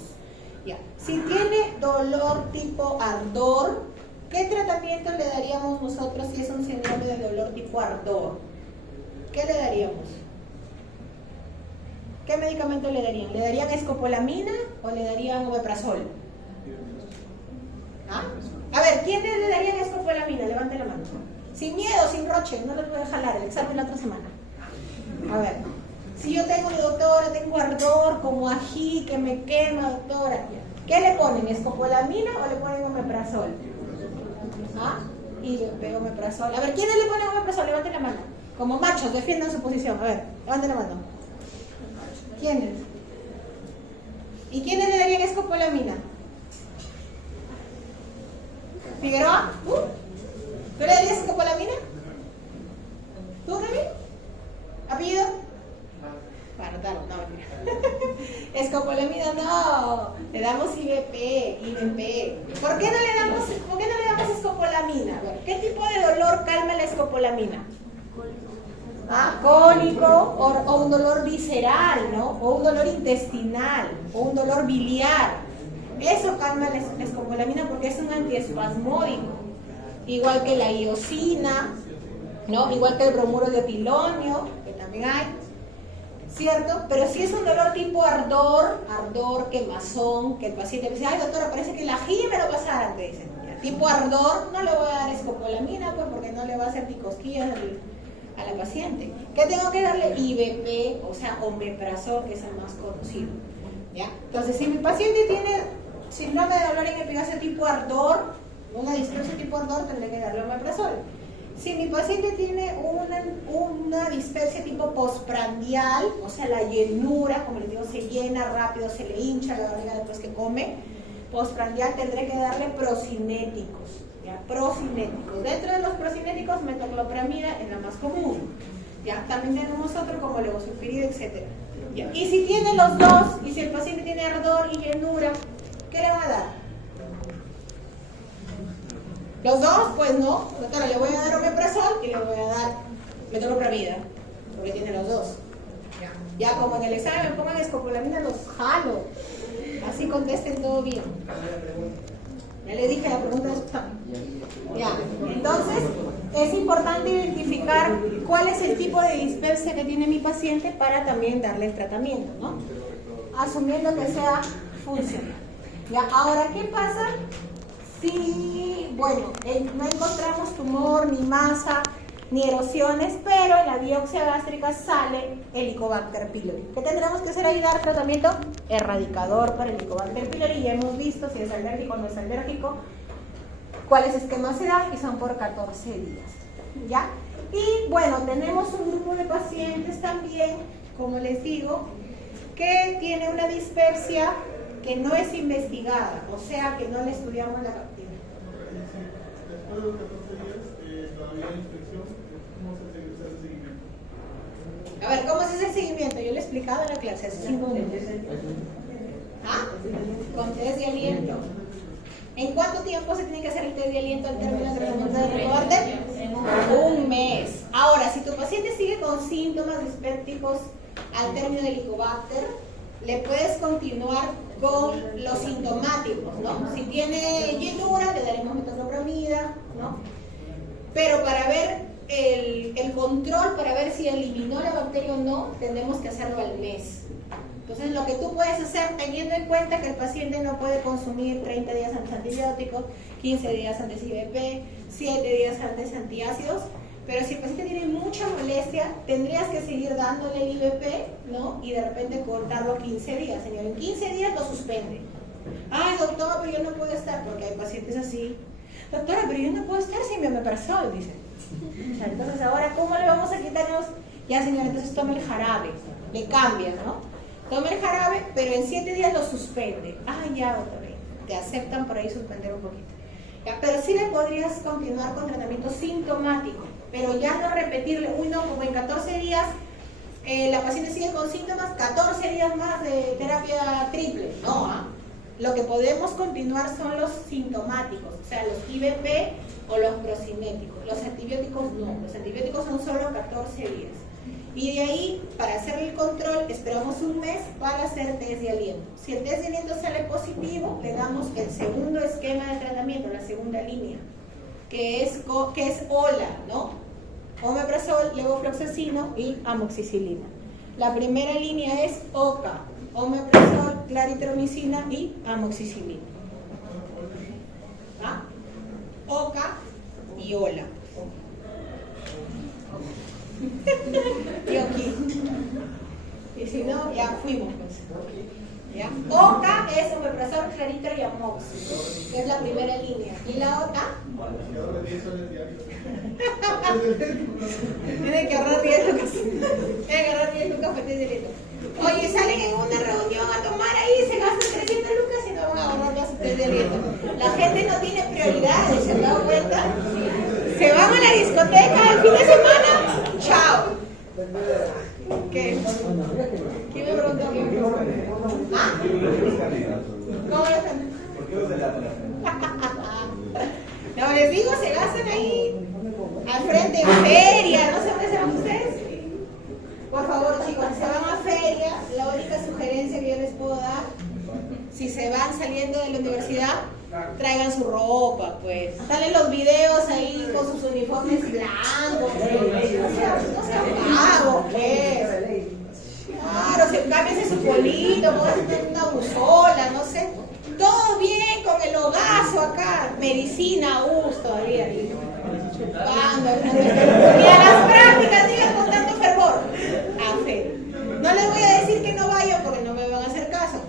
¿Ya? Si tiene dolor tipo ardor, ¿qué tratamiento le daríamos nosotros si es un síndrome de dolor tipo ardor? ¿Qué le daríamos? ¿Qué medicamento le darían? ¿Le darían escopolamina o le darían omeprazol? ¿Ah? A ver, ¿quiénes le darían escopolamina? Levante la mano. Sin miedo, sin roche, no le puede jalar, el examen la otra semana. A ver, si yo tengo, doctora, tengo ardor como ají, que me quema, doctora, ¿qué le ponen? ¿Escopolamina o le ponen omeprazol? ¿Ah? Y le pego omeprazol. A ver, ¿quiénes le ponen omeprazol? Levante la mano. Como machos, defiendan su posición. A ver, levante la mano. ¿Quiénes? ¿Y quiénes le darían escopolamina? ¿Figueroa? ¿Tú le darías escopolamina? ¿Tú, Remy? ¿Apellido? Bartalo, no, mentira. Escopolamina no, le damos IBP. ¿Por qué no le damos escopolamina? Bueno, ¿qué tipo de dolor calma la escopolamina? Cólico o un dolor visceral, ¿no? O un dolor intestinal, o un dolor biliar. Eso calma la escopolamina porque es un antiespasmódico. Igual que la iosina, ¿no? Igual que el bromuro de pilonio, que también hay, ¿cierto? Pero si es un dolor tipo ardor, quemazón, que el paciente dice, ay doctora, parece que el ají me lo pasaran, te dicen. Tipo ardor, no le voy a dar escopolamina, pues porque no le va a hacer ni cosquillas a la paciente. ¿Qué tengo que darle? IBP, o sea, omeprazol, que es el más conocido. ¿Ya? Entonces, si mi paciente tiene síndrome de dolor en epigastrio tipo ardor, una dispepsia tipo ardor, tendré que darle omeprazol. Si mi paciente tiene una dispepsia tipo postprandial, o sea, la llenura, como les digo, se llena rápido, se le hincha la barriga después que come, postprandial, tendré que darle procinéticos. ¿Ya? Procinéticos. Dentro de los procinéticos, metoclopramida es la más común. ¿Ya? También tenemos otro como levosulfirida, etc. ¿Ya? Y si tiene los dos, y si el paciente tiene ardor y llenura, ¿qué le va a dar? ¿Los dos? Pues no. Doctora, le voy a dar omeprazol y le voy a dar metoclopramida, porque tiene los dos. Ya como en el examen me pongan escopolamina, los jalo. Así contesten todo bien. Ya les dije la pregunta de su examen. Ya, entonces es importante identificar cuál es el tipo de dispepsia que tiene mi paciente para también darle el tratamiento, ¿no? Asumiendo que sea funcional. Ya, ahora, ¿qué pasa si, bueno, no encontramos tumor ni masa ni erosiones, pero en la biopsia gástrica sale Helicobacter pylori. ¿Qué tendremos que hacer ahí? Dar tratamiento erradicador para el Helicobacter pylori. Ya hemos visto si es alérgico o no es alérgico, cuáles esquemas se dan y son por 14 días. ¿Ya? Y bueno, tenemos un grupo de pacientes también, como les digo, que tiene una dispepsia que no es investigada, o sea que no le estudiamos la captura. Después de los 14 días, todavía hay inspección, ¿cómo se hace el seguimiento? A ver, ¿cómo es ese seguimiento? Yo le he explicado en la clase hace 5 minutos. ¿Ah? Con test de aliento. ¿En cuánto tiempo se tiene que hacer el test de aliento al término del tratamiento de Helicobacter? Un mes. Ahora, si tu paciente sigue con síntomas dispépticos al término del Helicobacter, le puedes continuar con los sintomáticos, ¿no? Si tiene llenura, le daremos metoclopramida, ¿no? Pero para ver el control, para ver si eliminó la bacteria o no, tenemos que hacerlo al mes. Entonces, lo que tú puedes hacer, teniendo en cuenta que el paciente no puede consumir 30 días antes antibióticos, 15 días antes IVP, 7 días antes antiácidos, pero si el paciente tiene mucha molestia, tendrías que seguir dándole el IVP, ¿no? Y de repente cortarlo 15 días. Señor, en 15 días lo suspende. Ay, doctora, pero yo no puedo estar, porque hay pacientes así. Doctora, pero yo no puedo estar sin mi omeprazol, dice. Entonces, ahora, ¿cómo le vamos a quitarnos? Ya, señor, entonces toma el jarabe. Le cambias, ¿no? Toma el jarabe, pero en 7 días lo suspende. Ay, ya, doctora, te aceptan por ahí suspender un poquito. Ya, pero sí le podrías continuar con tratamiento sintomático, pero ya no repetirle, uy, no, como en 14 días la paciente sigue con síntomas, 14 días más de terapia triple. No, ¿ah? Lo que podemos continuar son los sintomáticos, o sea, los IVP o los procinéticos. Los antibióticos no, los antibióticos son solo 14 días. Y de ahí, para hacer el control, esperamos un mes para hacer test de aliento. Si el test de aliento sale positivo, le damos el segundo esquema de tratamiento, la segunda línea, que es OLA, ¿no? Omeprazol, levofloxacino y amoxicilina. La primera línea es OCA, omeprazol, claritromicina y amoxicilina. ¿Ah? OCA y OLA. Y aquí. Y si no, ya fuimos, pues. ¿Ya? OCA es omeprazol, claritro y amox, que es la primera línea. Y la otra tiene que ahorrar 10 lucas. Tiene que ahorrar 10 lucas para el directo. Oye, salen en una reunión a tomar ahí, se gastan 300 lucas y no van a ahorrar las ustedes de directo. La gente no tiene prioridades, ¿se han dado cuenta? Se van a la discoteca el fin de semana. Chao. ¿Qué? ¿Quién me preguntó? ¿Ah? ¿Cómo lo están? No, les digo, se gastan ahí al frente en feria, no sé dónde se van ustedes. Por favor, chicos, si se van a feria, la única sugerencia que yo les puedo dar, si se van saliendo de la universidad, traigan su ropa, pues. Salen los videos ahí con sus uniformes blancos, no sean vagos, pues. Claro, se cámbiense su polito, pónganse una buzola, no sé. Todo bien con el hogazo acá, medicina, todavía. Chupando, y a las prácticas digan con tanto fervor. A fe. No les voy a decir que no vayan porque no me van a hacer caso.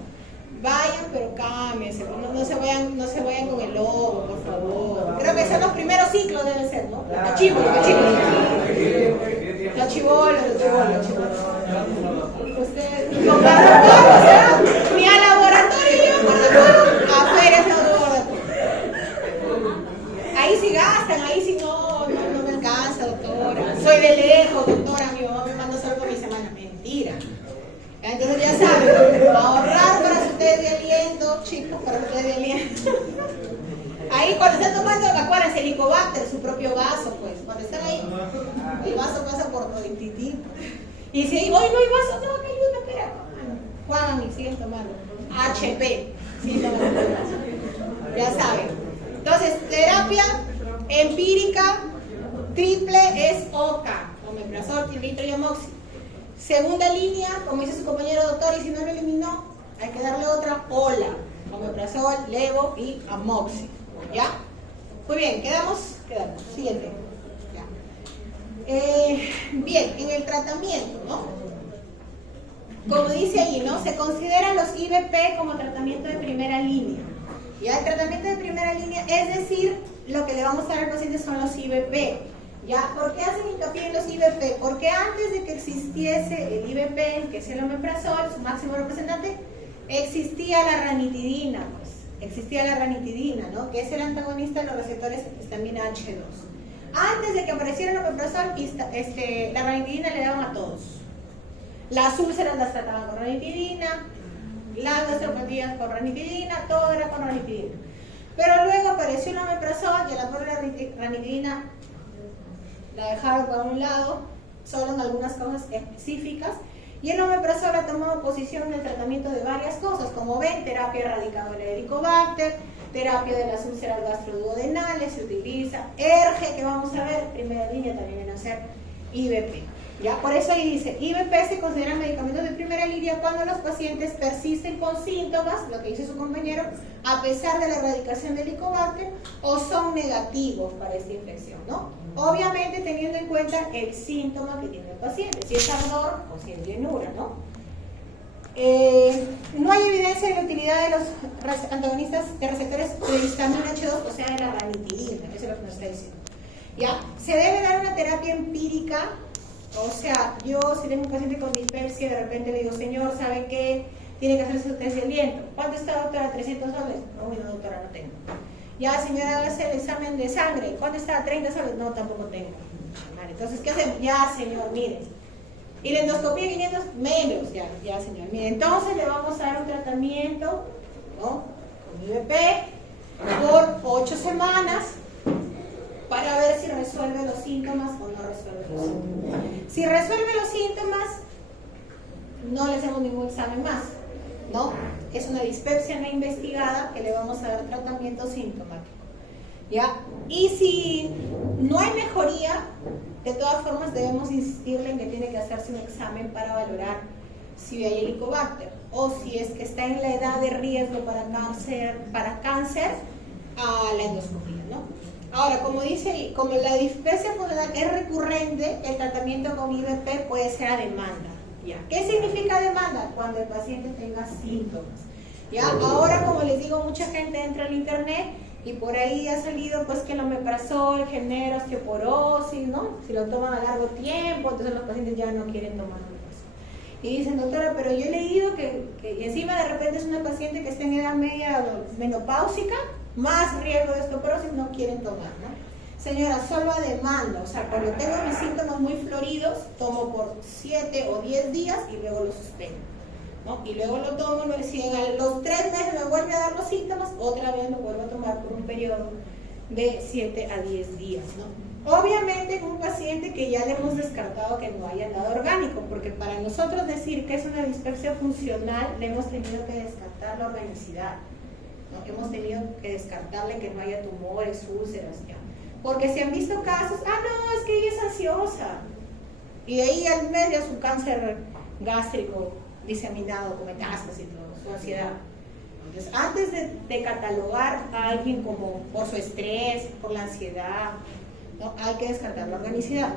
Vayan, pero cámbiense, no se vayan con el lobo, por favor. Creo que son los primeros ciclos, deben ser, ¿no? Los chivolos. Ustedes, con guardafuego, o sea, ni a laboratorio llevan guardafuego, a ferias no guardafuego. Ahí sí gastan, ahí sí no me alcanza, doctora. Soy de lejos, doctora, mi mamá me manda solo por mi semana. Mentira. Entonces ya saben, ahorrar para su test de aliento, chicos, para su test de aliento. Ahí cuando están tomando, acuérdense, Helicobacter, su propio vaso, pues. Cuando están ahí, el vaso pasa por todo el tití. Y si hoy no hay vaso, no, que ayuda, espera. Juan, y siguen tomando. HP. Sí, ya saben. Entonces, terapia empírica triple es OCA, omeprazol, claritro y amoxi. Segunda línea, como dice su compañero doctor, y si no lo eliminó, hay que darle otra OLA, omeprazol, levo y amoxi. ¿Ya? Muy bien, quedamos. Siguiente. Ya. Bien, en el tratamiento, ¿no? Como dice ahí, ¿no? Se consideran los IVP como tratamiento de primera línea. Ya el tratamiento de primera línea, es decir, lo que le vamos a dar al paciente son los IVP. ¿Ya? ¿Por qué hacen hincapié en los IVP? Porque antes de que existiese el IVP, que es el omeprazol, su máximo representante, existía la ranitidina, pues. Existía la ranitidina, ¿no? Que es el antagonista de los receptores histamina H2. Antes de que apareciera el omeprazol, la ranitidina le daban a todos. Las úlceras las trataban con ranitidina, las gastropatías con ranitidina, todo era con ranitidina. Pero luego apareció el omeprazol y a la pobre ranitidina la dejaron por un lado, solo en algunas cosas específicas, y el omeprazol ha tomado posición en el tratamiento de varias cosas, como ven, terapia erradicadora de Helicobacter, terapia de las úlceras gastroduodenales, se utiliza ERGE, que vamos a ver, primera línea también en hacer IVP. ¿Ya? Por eso ahí dice, IVP se consideran medicamentos de primera línea cuando los pacientes persisten con síntomas, lo que dice su compañero, a pesar de la erradicación del Helicobacter, o son negativos para esta infección, ¿no? Obviamente teniendo en cuenta el síntoma que tiene el paciente, si es ardor o si es llenura, ¿no? No hay evidencia de la utilidad de los antagonistas de receptores de histamina H2, o sea, de la ranitidina, eso es lo que nos está diciendo. ¿Ya? Se debe dar una terapia empírica. O sea, yo si tengo un paciente con dispepsia, de repente le digo, señor, ¿sabe qué? Tiene que hacerse su test de aliento. ¿Cuánto está, doctora? 300 soles. No, doctora, no tengo. Ya, señora, hágase el examen de sangre. ¿Cuánto está? 30 soles. No, tampoco tengo. Vale, entonces, ¿qué hacemos? Ya, señor, mire. ¿Y la endoscopía 500? Menos. Ya, señor. Mire, entonces le vamos a dar un tratamiento, ¿no? Con IVP por 8 semanas. Para ver si resuelve los síntomas o no resuelve los síntomas. Si resuelve los síntomas, no le hacemos ningún examen más, ¿no? Es una dispepsia no investigada que le vamos a dar tratamiento sintomático, ¿ya? Y si no hay mejoría, de todas formas debemos insistirle en que tiene que hacerse un examen para valorar si hay Helicobacter o si es que está en la edad de riesgo para cáncer a la endoscopía, ¿no? Ahora, como dice ahí, como la dispepsia funcional es recurrente, el tratamiento con IVP puede ser a demanda. ¿Ya? ¿Qué significa demanda? Cuando el paciente tenga síntomas. ¿Ya? Ahora, como les digo, mucha gente entra al internet y por ahí ha salido pues que el omeprazol genera osteoporosis, ¿no? Si lo toman a largo tiempo, entonces los pacientes ya no quieren tomar omeprazol. Y dicen, doctora, pero yo he leído que encima de repente es una paciente que está en edad media menopáusica, más riesgo de osteoporosis, no quieren tomar, ¿no? Señora, solo a demanda, o sea, cuando tengo mis síntomas muy floridos, tomo por 7 o 10 días y luego lo suspendo, ¿no? Y luego lo tomo, si en los 3 meses me vuelve a dar los síntomas, otra vez lo vuelvo a tomar por un periodo de 7 a 10 días, ¿no? Obviamente en un paciente que ya le hemos descartado que no haya nada orgánico, porque para nosotros decir que es una dispepsia funcional, le hemos tenido que descartar la organicidad, ¿no? Hemos tenido que descartarle que no haya tumores, úlceras, ya. Porque se han visto casos, no, es que ella es ansiosa. Y de ahí al mes ya su cáncer gástrico diseminado con metástasis y todo, su ansiedad. Entonces, antes de catalogar a alguien como por su estrés, por la ansiedad, ¿no? Hay que descartar la organicidad.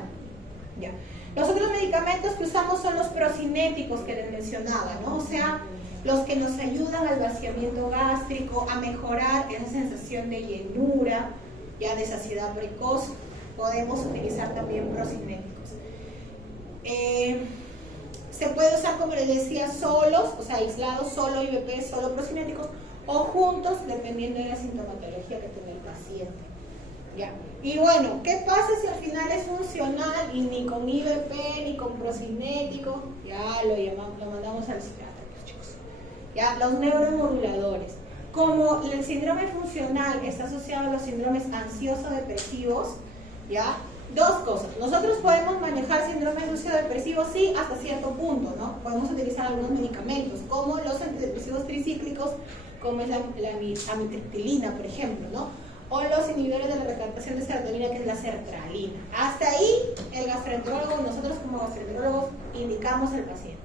Ya. Los otros medicamentos que usamos son los procinéticos que les mencionaba, ¿no? O sea, los que nos ayudan al vaciamiento gástrico, a mejorar esa sensación de llenura, ya de saciedad precoz. Podemos utilizar también procinéticos. Se puede usar, como les decía, solos, o sea, aislados, solo IVP, solo procinéticos, o juntos, dependiendo de la sintomatología que tiene el paciente. ¿Ya? Y bueno, ¿qué pasa si al final es funcional y ni con IVP ni con procinético? Ya lo mandamos al psiquiatra, chicos. ¿Ya? Los neuromoduladores. Como el síndrome funcional está asociado a los síndromes ansioso-depresivos, ¿ya? Dos cosas. Nosotros podemos manejar síndromes ansioso-depresivos, sí, hasta cierto punto, ¿no? Podemos utilizar algunos medicamentos, como los antidepresivos tricíclicos, como es la amitriptilina, por ejemplo, ¿no? O los inhibidores de la recaptación de serotonina, que es la sertralina. Hasta ahí, el gastroenterólogo, nosotros como gastroenterólogos, indicamos al paciente,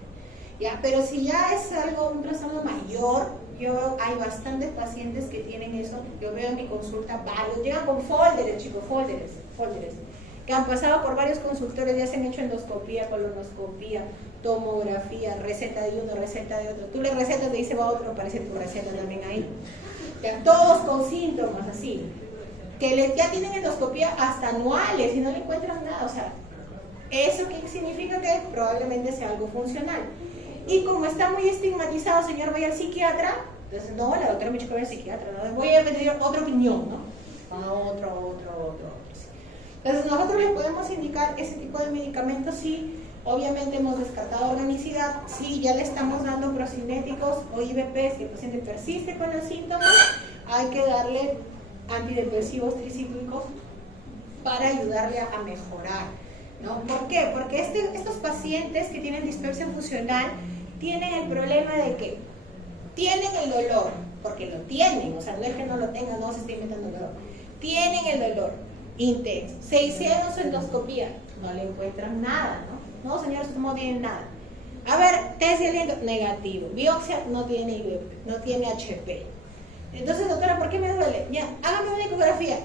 ¿ya? Pero si ya es un trastorno mayor, hay bastantes pacientes que tienen eso. Yo veo en mi consulta varios, llegan con folders, chicos, folders. que han pasado por varios consultores, ya se han hecho endoscopía, colonoscopía, tomografía, receta de uno, receta de otro. Tú le recetas, te dice va otro, aparece tu receta también ahí. Ya, todos con síntomas así, que ya tienen endoscopía hasta anuales y no le encuentran nada. O sea, ¿eso qué significa? Que probablemente sea algo funcional. Y como está muy estigmatizado, señor, vaya al psiquiatra. Entonces, no, la doctora me dijo que vaya al psiquiatra, ¿no? Voy a pedir otra opinión, ¿no? Otro. Entonces, nosotros le podemos indicar ese tipo de medicamentos si obviamente hemos descartado organicidad, si ya le estamos dando procinéticos o IVPs, si el paciente persiste con los síntomas, hay que darle antidepresivos tricíclicos para ayudarle a mejorar, ¿no? ¿Por qué? Porque estos pacientes que tienen dispepsia funcional tienen el problema de que tienen el dolor, porque lo tienen, o sea, no es que no lo tengan, no se está inventando el dolor, tienen el dolor intenso, se hicieron su endoscopía, no le encuentran nada, ¿no? No, señor, no tiene nada. A ver, test de aliento, negativo, biopsia, no tiene IVP, no tiene HP. Entonces, doctora, ¿por qué me duele? Ya, hágame una ecografía,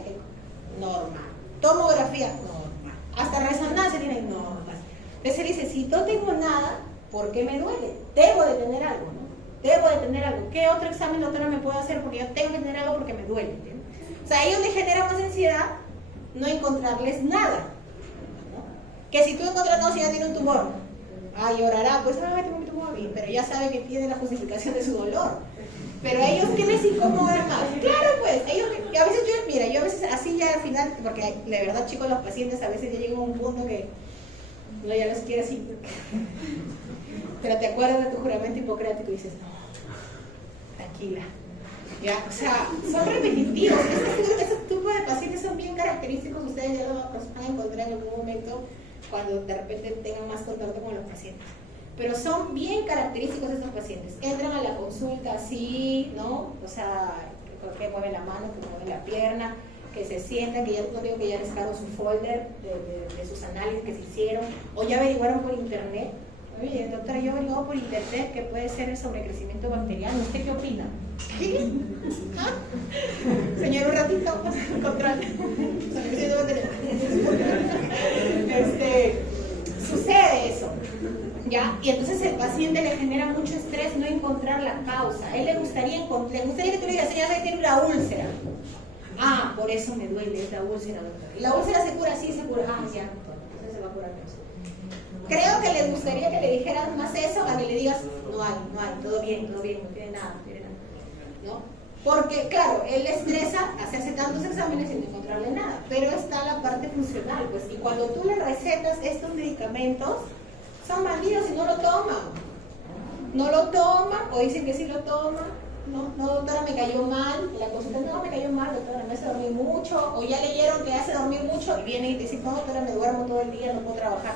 normal, tomografía, normal, hasta resonancia tiene normal. Entonces él dice, si no tengo nada, ¿por qué me duele? Debo de tener algo, ¿no? Debo de tener algo. ¿Qué otro examen, doctora, me puedo hacer? Porque yo tengo que tener algo porque me duele, ¿entiendes? O sea, a ellos les genera más ansiedad no encontrarles nada, ¿no? Que si tú encuentras, no, si ya tiene un tumor, llorará, pues, tengo un tumor, pero ya sabe que tiene la justificación de su dolor. Pero ellos, ¿qué les incomoda más? Claro, pues, ellos, a veces yo a veces así ya al final, porque de verdad, chicos, los pacientes a veces ya llegan a un punto que no, ya los quiere así, pero te acuerdas de tu juramento hipocrático y dices, no, tranquila. Ya, o sea, son repetitivos. Este tipo de pacientes son bien característicos. Ustedes ya lo van a encontrar en algún momento cuando de repente tengan más contacto con los pacientes. Pero son bien característicos estos pacientes. Entran a la consulta así, ¿no? O sea, que mueven la mano, que mueven la pierna, que se sientan, que ya no digo que ya les cargo su folder de sus análisis que se hicieron, o ya averiguaron por internet. Oye, doctora, yo averiguo por internet que puede ser el sobrecrecimiento bacteriano. ¿Usted qué opina? ¿Qué? ¿Ah? Señor, un ratito, control. Sucede eso, ¿ya? Y entonces el paciente le genera mucho estrés no encontrar la causa. A él le gustaría que tú le digas, señora, tiene una úlcera. Por eso me duele esta úlcera, doctora. ¿Y la úlcera se cura? Sí, se cura. Ya, entonces se va a curar eso. Creo que les gustaría que le dijeran más eso a que le digas, no hay, todo bien, no tiene nada, ¿no? Porque, claro, él le estresa hacerse tantos exámenes sin encontrarle nada, pero está la parte funcional, pues, y cuando tú le recetas estos medicamentos, son bandidos y no lo toman, o dicen que sí lo toman, no, doctora, me cayó mal, la consulta, no, me cayó mal, doctora, me hace dormir mucho, o ya leyeron que hace dormir mucho, y vienen y te dicen, no, doctora, me duermo todo el día, no puedo trabajar.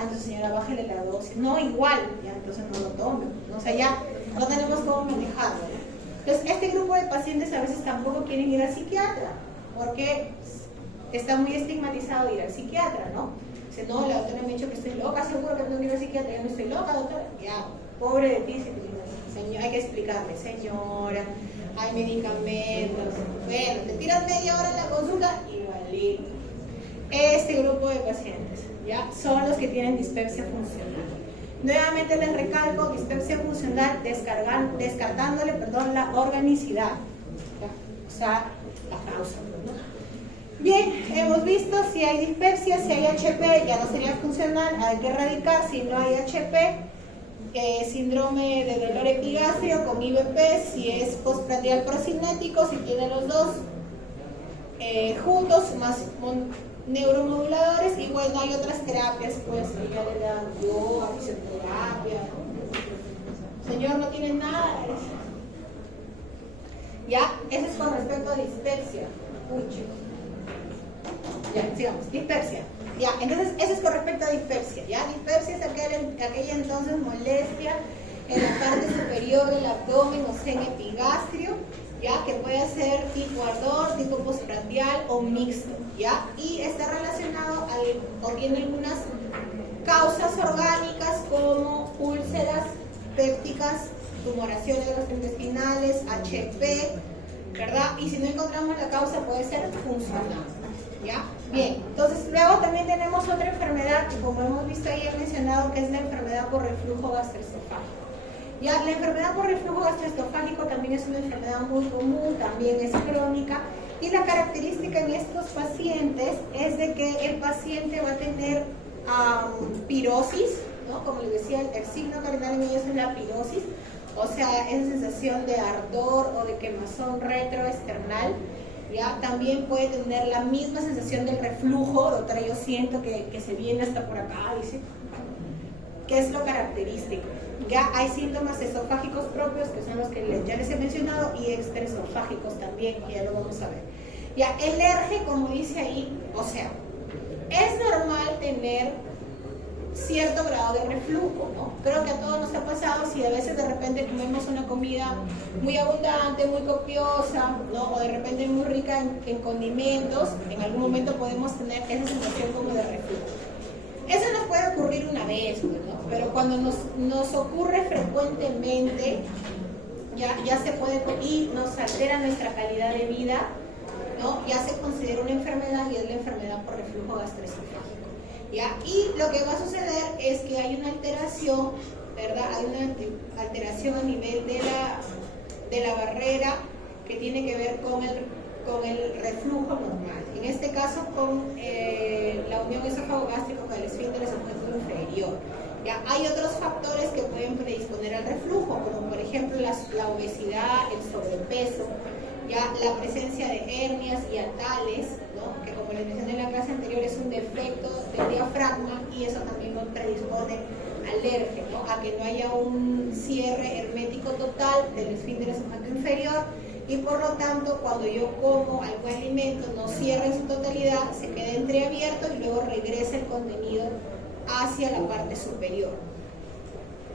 Entonces, señora, bájale la dosis. No, igual, ya, entonces no lo tomen. O sea, ya no tenemos cómo manejarlo, ¿no? Entonces, este grupo de pacientes a veces tampoco quieren ir al psiquiatra, porque está muy estigmatizado ir al psiquiatra, ¿no? Dice, no, la doctora me ha dicho que estoy loca, seguro que tengo que ir al psiquiatra. Yo no estoy loca, doctora. Ya, pobre de ti, señor, hay que explicarle, señora, hay medicamentos. Bueno, te tiras media hora en la consulta, igualito. Este grupo de pacientes, ¿ya? Son los que tienen dispepsia funcional. Nuevamente les recalco, dispepsia funcional descartándole la organicidad, ¿ya? O sea, la causa, ¿no? Bien, hemos visto si hay dispepsia, si hay HP, ya no sería funcional, hay que erradicar. Si no hay HP, síndrome de dolor epigastrio con IVP, si es postprandial procinético, si tiene los dos juntos, más neuromoduladores, y bueno, hay otras terapias, pues, que ya le dan yoga, fisioterapia. Señor, no tiene nada. Ya, eso es con respecto a dispepsia. Uy, chicos. Ya, sigamos, dispepsia. Ya, entonces, eso es con respecto a dispepsia. Ya, dispepsia es aquella entonces molestia en la parte superior del abdomen o seno epigastrio, ya, que puede ser tipo ardor, tipo postprandial o mixto, ya, y está relacionado o tiene algunas causas orgánicas como úlceras pépticas, tumoraciones gastrointestinales, HP, ¿verdad? Y si no encontramos la causa puede ser funcional, ¿ya? Bien, entonces luego también tenemos otra enfermedad que como hemos visto ahí he mencionado que es la enfermedad por reflujo gastroesofágico. Ya, la enfermedad por reflujo gastroesofágico también es una enfermedad muy común, también es crónica y la característica en estos pacientes es de que el paciente va a tener pirosis, ¿no? Como les decía, el signo cardinal en ellos es la pirosis, o sea, es sensación de ardor o de quemazón retroesternal. ¿Ya? También puede tener la misma sensación del reflujo, doctora, yo siento que se viene hasta por acá, dice, ¿qué es lo característico? Ya hay síntomas esofágicos propios, que son los que ya les he mencionado, y extraesofágicos también, que ya lo vamos a ver. Ya, el ERGE, como dice ahí, o sea, es normal tener cierto grado de reflujo, ¿no? Creo que a todos nos ha pasado si a veces de repente comemos una comida muy abundante, muy copiosa, ¿no? O de repente muy rica en condimentos, en algún momento podemos tener esa sensación como de reflujo. Eso nos puede ocurrir una vez, ¿no? Pero cuando nos ocurre frecuentemente, ya se puede, y nos altera nuestra calidad de vida, ¿no? Ya se considera una enfermedad y es la enfermedad por reflujo gastroesofágico. ¿Ya? Y lo que va a suceder es que hay una alteración, ¿verdad? Hay una alteración a nivel de la barrera que tiene que ver con el reflujo normal. En este caso con la unión esófago-gástrica con el esfínter esofágico inferior. ¿Ya? Hay otros factores que pueden predisponer al reflujo, como por ejemplo la obesidad, el sobrepeso, ya la presencia de hernias y atales, ¿no? Que como les mencioné en la clase anterior es un defecto del diafragma y eso también nos predispone al ERGE, ¿no? A que no haya un cierre hermético total del esfínter esofágico inferior y por lo tanto cuando yo como algún alimento no cierra en su totalidad, se queda entreabierto y luego regresa el contenido hacia la parte superior,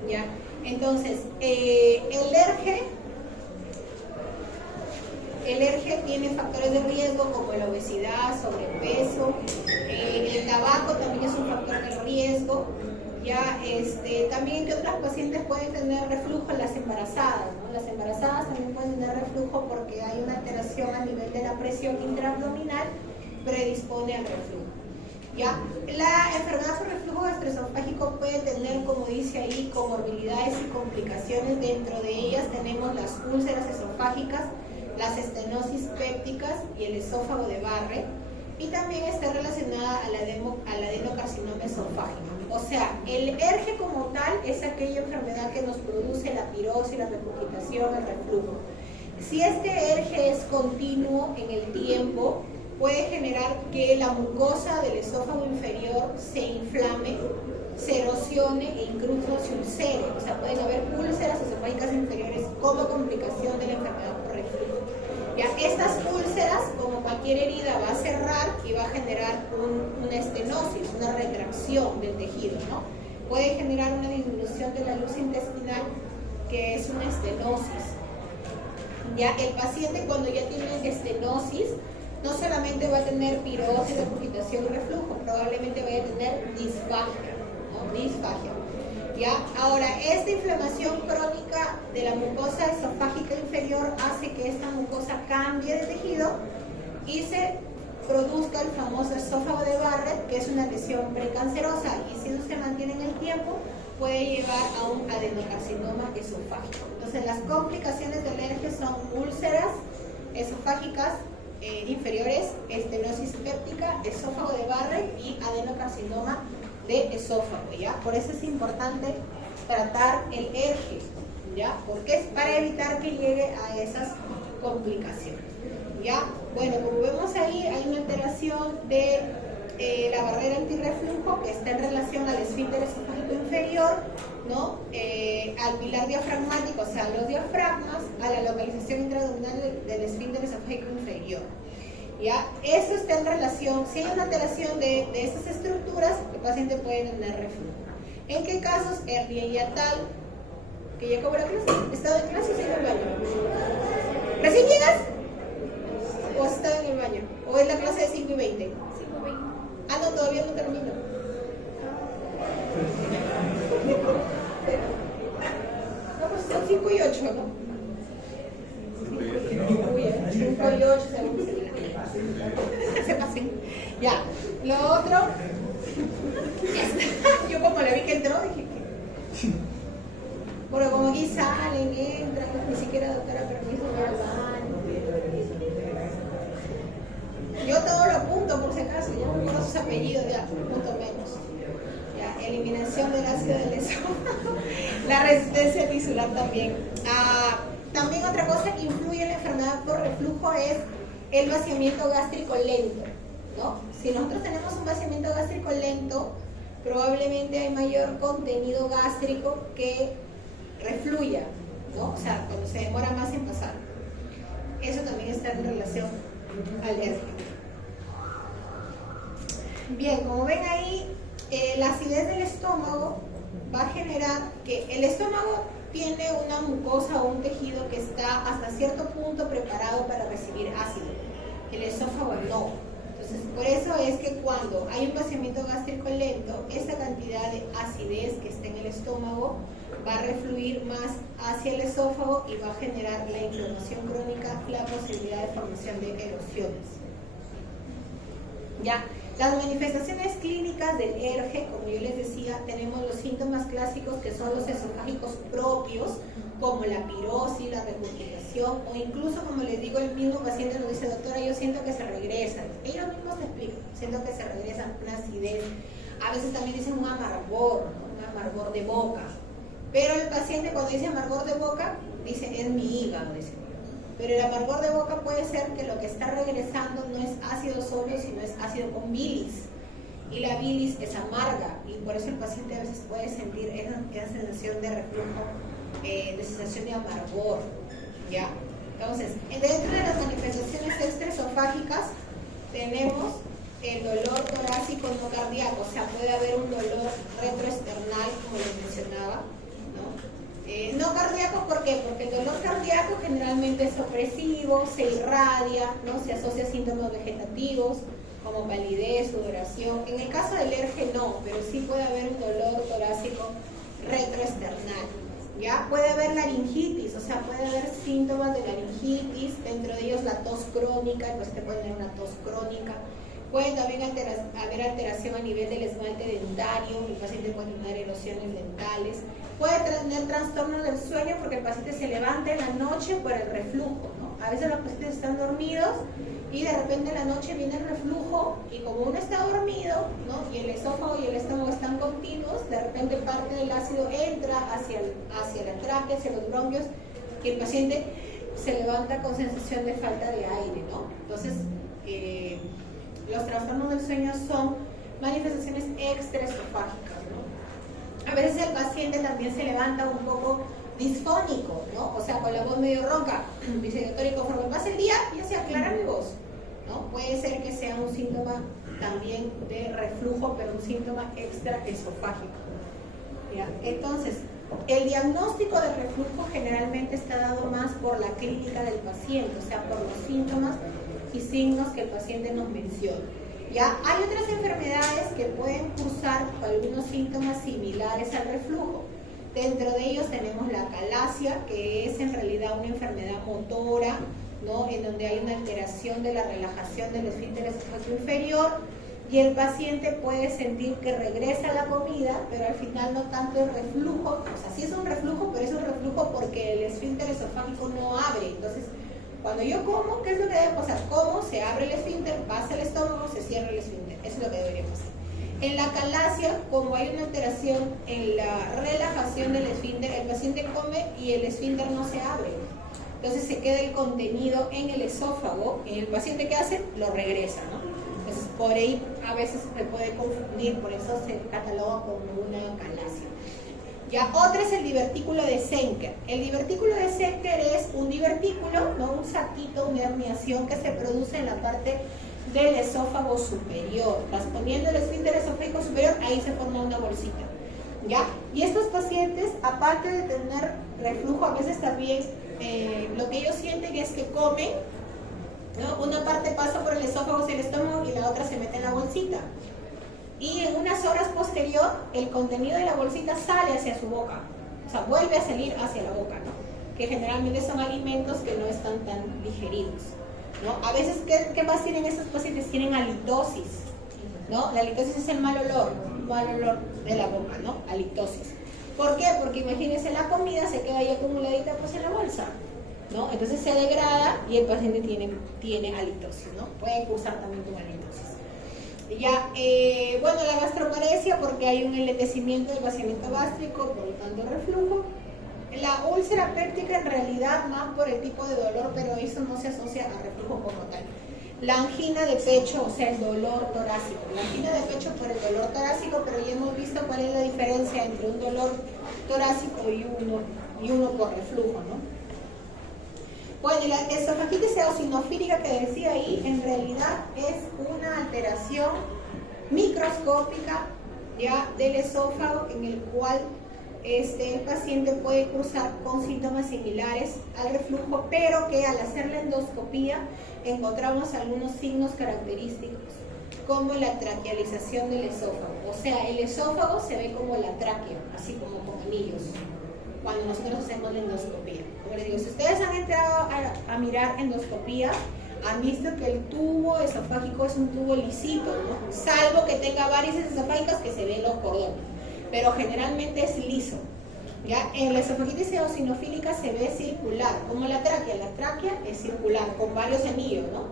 ¿ya? Entonces, el ERGE tiene factores de riesgo como la obesidad, sobrepeso, el tabaco también es un factor de riesgo. Ya, también que otras pacientes pueden tener reflujo, las embarazadas, ¿no? Las embarazadas también pueden tener reflujo porque hay una alteración a nivel de la presión intraabdominal, predispone al reflujo. ¿Ya? La enfermedad por reflujo gastroesofágico puede tener, como dice ahí, comorbilidades y complicaciones. Dentro de ellas tenemos las úlceras esofágicas, las estenosis pépticas y el esófago de Barrett, y también está relacionada al adenocarcinoma esofágico. O sea, el ERGE como tal es aquella enfermedad que nos produce la pirosis, la regurgitación, el reflujo. Si este ERGE es continuo en el tiempo, puede generar que la mucosa del esófago inferior se inflame, se erosione e incluso se ulcere. O sea, pueden haber úlceras esofágicas inferiores como complicación de la enfermedad por reflujo. Ya, estas úlceras, como cualquier herida, va a cerrar y va a generar una estenosis, una retracción del tejido, ¿no? Puede generar una disminución de la luz intestinal, que es una estenosis. Ya, el paciente cuando ya tiene estenosis, no solamente va a tener pirosis, regurgitación y reflujo, probablemente vaya a tener disfagia, ¿no? Disfagia. ¿Ya? Ahora, esta inflamación crónica de la mucosa esofágica inferior hace que esta mucosa cambie de tejido y se produzca el famoso esófago de Barrett, que es una lesión precancerosa, y si no se mantiene en el tiempo puede llevar a un adenocarcinoma esofágico. Entonces, las complicaciones del ERGE son úlceras esofágicas inferiores, estenosis péptica, esófago de Barrett y adenocarcinoma de esófago, ¿ya? Por eso es importante tratar el ERGE, ¿ya? Porque es para evitar que llegue a esas complicaciones, ¿ya? Bueno, como vemos ahí, hay una alteración de la barrera antirreflujo que está en relación al esfínter esofágico inferior, ¿no? Al pilar diafragmático, o sea, los diafragmas, a la localización intraabdominal del esfínter esofágico inferior. ¿Ya? Eso está en relación, si hay una alteración de estas estructuras, el paciente puede tener reflujo. ¿En qué casos? Hernia hiatal, que ya acabó la clase. ¿Estado en clase o sigue en el baño? ¿Recién llegas? ¿O has estado en el baño? ¿O es la clase de 5 y 20? 5 y 20. Ah, no, todavía no termino. No, pues son 5 y 8, ¿no? 5 y 8. voy 8 segundos. Se pasen. Ya. Lo otro. Yo como le vi que entró, dije que. Bueno, como aquí salen, entran, ni siquiera doctora permiso para el baño. Yo todo lo apunto por si acaso, yo no conozco sus apellidos, ya, punto menos. Ya, eliminación del ácido del esófago. La resistencia tisular también. También otra cosa que influye en la enfermedad por reflujo es el vaciamiento gástrico lento, ¿no? Si nosotros tenemos un vaciamiento gástrico lento, probablemente hay mayor contenido gástrico que refluya, ¿no? O sea, cuando se demora más en pasar. Eso también está en relación alérgica. Bien, como ven ahí, la acidez del estómago va a generar que el estómago tiene una mucosa o un tejido que está hasta cierto punto preparado para recibir ácido. El esófago no. Entonces, por eso es que cuando hay un vaciamiento gástrico lento, esa cantidad de acidez que está en el estómago va a refluir más hacia el esófago y va a generar la inflamación crónica y la posibilidad de formación de erosiones. Ya. Las manifestaciones clínicas del ERGE, como yo les decía, tenemos los síntomas clásicos que son los esofágicos propios, como la pirosis, la regurgitación, o incluso, como les digo, el mismo paciente nos dice, doctora, yo siento que se regresan. Ellos mismos te explican, siento que se regresan, una acidez. A veces también dicen un amargor de boca. Pero el paciente cuando dice amargor de boca, dice, es mi hígado, dice. Pero el amargor de boca puede ser que lo que está regresando no es ácido solo, sino es ácido con bilis. Y la bilis es amarga, y por eso el paciente a veces puede sentir esa sensación de reflujo, de sensación de amargor, ¿ya? Entonces, dentro de las manifestaciones extraesofágicas tenemos el dolor torácico no cardíaco, o sea, puede haber un dolor retroesternal, como les mencionaba, ¿no? No cardíaco, ¿por qué? Porque el dolor cardíaco generalmente es opresivo, se irradia, ¿no? Se asocia a síntomas vegetativos como palidez, sudoración. En el caso del ERGE no, pero sí puede haber un dolor torácico retroesternal. ¿Ya? Puede haber laringitis, o sea, puede haber síntomas de laringitis, dentro de ellos la tos crónica, el paciente puede tener una tos crónica. Puede también haber alteración a nivel del esmalte dentario, el paciente puede tener erosiones dentales. Puede tener trastorno del sueño porque el paciente se levanta en la noche por el reflujo, ¿no? A veces los pacientes están dormidos y de repente en la noche viene el reflujo y como uno está dormido, ¿no? Y el esófago y el estómago están continuos, de repente parte del ácido entra hacia la tráquea, hacia los bronquios y el paciente se levanta con sensación de falta de aire, ¿no? Entonces, los trastornos del sueño son manifestaciones extraesofágicas, ¿no? A veces el paciente también se levanta un poco disfónico, ¿no? O sea, con la voz medio ronca. Dice, doctor, y conforme pasa el día, ya se aclara mi voz, ¿no? Puede ser que sea un síntoma también de reflujo, pero un síntoma extraesofágico. ¿Ya? Entonces, el diagnóstico de reflujo generalmente está dado más por la clínica del paciente, o sea, por los síntomas y signos que el paciente nos menciona. ¿Ya? Hay otras enfermedades que pueden cursar algunos síntomas similares al reflujo. Dentro de ellos tenemos la calasia, que es en realidad una enfermedad motora, ¿no? En donde hay una alteración de la relajación del esfínter esofágico inferior y el paciente puede sentir que regresa la comida, pero al final no tanto el reflujo, o sea, sí es un reflujo, pero es un reflujo porque el esfínter esofágico no abre. Entonces, cuando yo como, ¿qué es lo que debe pasar? Como, se abre el esfínter, pasa el estómago, se cierra el esfínter. Eso es lo que debería pasar. En la calasia, como hay una alteración en la relajación del esfínter, el paciente come y el esfínter no se abre. Entonces se queda el contenido en el esófago y el paciente, ¿qué hace? Lo regresa, ¿no? Entonces por ahí a veces se puede confundir, por eso se cataloga como una calasia. Ya, otra es el divertículo de Zenker. El divertículo de Zenker es un divertículo, ¿no? Un saquito, una herniación que se produce en la parte del esófago superior. Trasponiendo el esfínter esofágico superior, ahí se forma una bolsita. ¿Ya? Y estos pacientes, aparte de tener reflujo, a veces también lo que ellos sienten es que comen, ¿no? Una parte pasa por el esófago hacia el estómago y la otra se mete en la bolsita. Y en unas horas posterior, el contenido de la bolsita sale hacia su boca. O sea, vuelve a salir hacia la boca, ¿no? Que generalmente son alimentos que no están tan digeridos. ¿no? A veces, ¿qué más tienen estos pacientes? Tienen halitosis, ¿no? La halitosis es el mal olor de la boca, ¿no? Halitosis. ¿Por qué? Porque imagínense, la comida se queda ahí acumuladita pues en la bolsa, ¿no? Entonces se degrada y el paciente tiene halitosis, ¿no? Puede cursar también con halitosis. Ya, bueno, la gastroparesia porque hay un enlentecimiento del vaciamiento gástrico, por lo tanto reflujo. La úlcera péptica en realidad más por el tipo de dolor, pero eso no se asocia a reflujo como tal. La angina de pecho, o sea, el dolor torácico. La angina de pecho por el dolor torácico, pero ya hemos visto cuál es la diferencia entre un dolor torácico y uno por reflujo, ¿no? Bueno, y la esofagitis eosinofílica que decía ahí, en realidad es una alteración microscópica ya del esófago en el cual el paciente puede cursar con síntomas similares al reflujo, pero que al hacer la endoscopía encontramos algunos signos característicos, como la traquealización del esófago. O sea, el esófago se ve como la tráquea, así como con anillos, cuando nosotros hacemos la endoscopía. Como les digo, si ustedes han entrado a mirar endoscopía, han visto que el tubo esofágico es un tubo lisito, ¿no? Salvo que tenga varices esofágicas que se ven los cordones, pero generalmente es liso. ¿Ya? En la esofagitis eosinofílica se ve circular, como la tráquea es circular, con varios anillos, ¿no?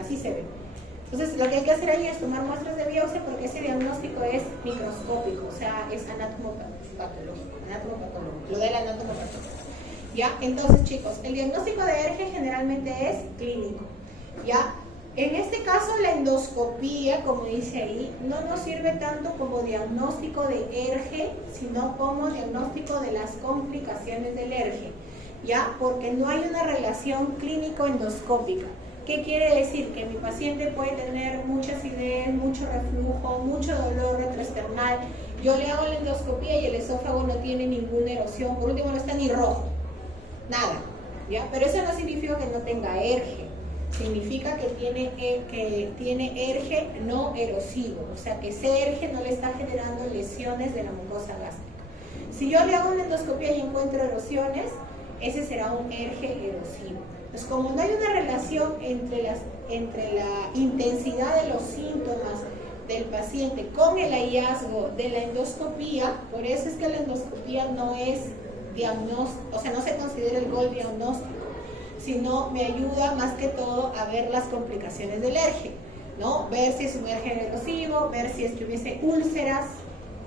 Así se ve. Entonces lo que hay que hacer ahí es tomar muestras de biopsia porque ese diagnóstico es microscópico, o sea, es anatomopatológico, lo del anatomopatológico. ¿Ya? Entonces, chicos, el diagnóstico de ERGE generalmente es clínico, ¿ya? En este caso, la endoscopía, como dice ahí, no nos sirve tanto como diagnóstico de ERGE, sino como diagnóstico de las complicaciones del ERGE, ¿ya? Porque no hay una relación clínico-endoscópica. ¿Qué quiere decir? Que mi paciente puede tener mucha acidez, mucho reflujo, mucho dolor retroesternal. Yo le hago la endoscopía y el esófago no tiene ninguna erosión, por último no está ni rojo, nada, ¿ya? Pero eso no significa que no tenga ERGE. Significa que tiene ERGE no erosivo, o sea que ese ERGE no le está generando lesiones de la mucosa gástrica. Si yo le hago una endoscopía y encuentro erosiones, ese será un ERGE erosivo. Entonces, como no hay una relación entre la intensidad de los síntomas del paciente con el hallazgo de la endoscopía, por eso es que la endoscopía no es diagnóstico, o sea, no se considera el gol diagnóstico, sino me ayuda más que todo a ver las complicaciones del ERGE, ¿no? Ver si es un ERGE erosivo, ver si es que hubiese úlceras,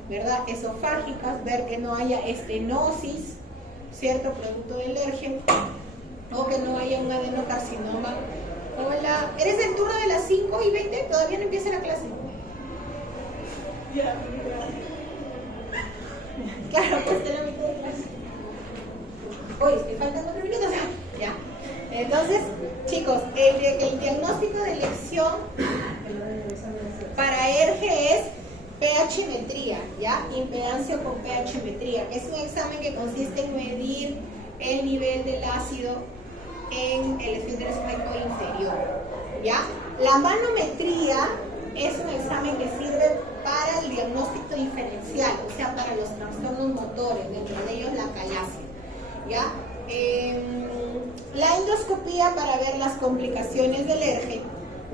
¿verdad? Esofágicas, ver que no haya estenosis, ¿cierto? Producto del ERGE, o que no haya un adenocarcinoma. Hola, ¿eres del turno de las 5:20? ¿Todavía no empieza la clase? Ya. Claro, pues de la mitad de clase. Oye, me faltan 4 minutos, ya. Entonces, chicos, el diagnóstico de elección para ERGE es pH-metría, ¿ya? Impedancia con pH-metría, que es un examen que consiste en medir el nivel del ácido en el esfínter esofágico inferior, ¿ya? La manometría es un examen que sirve para el diagnóstico diferencial, o sea, para los trastornos motores, dentro de ellos la calasia, ¿ya? La endoscopía para ver las complicaciones del ERGE,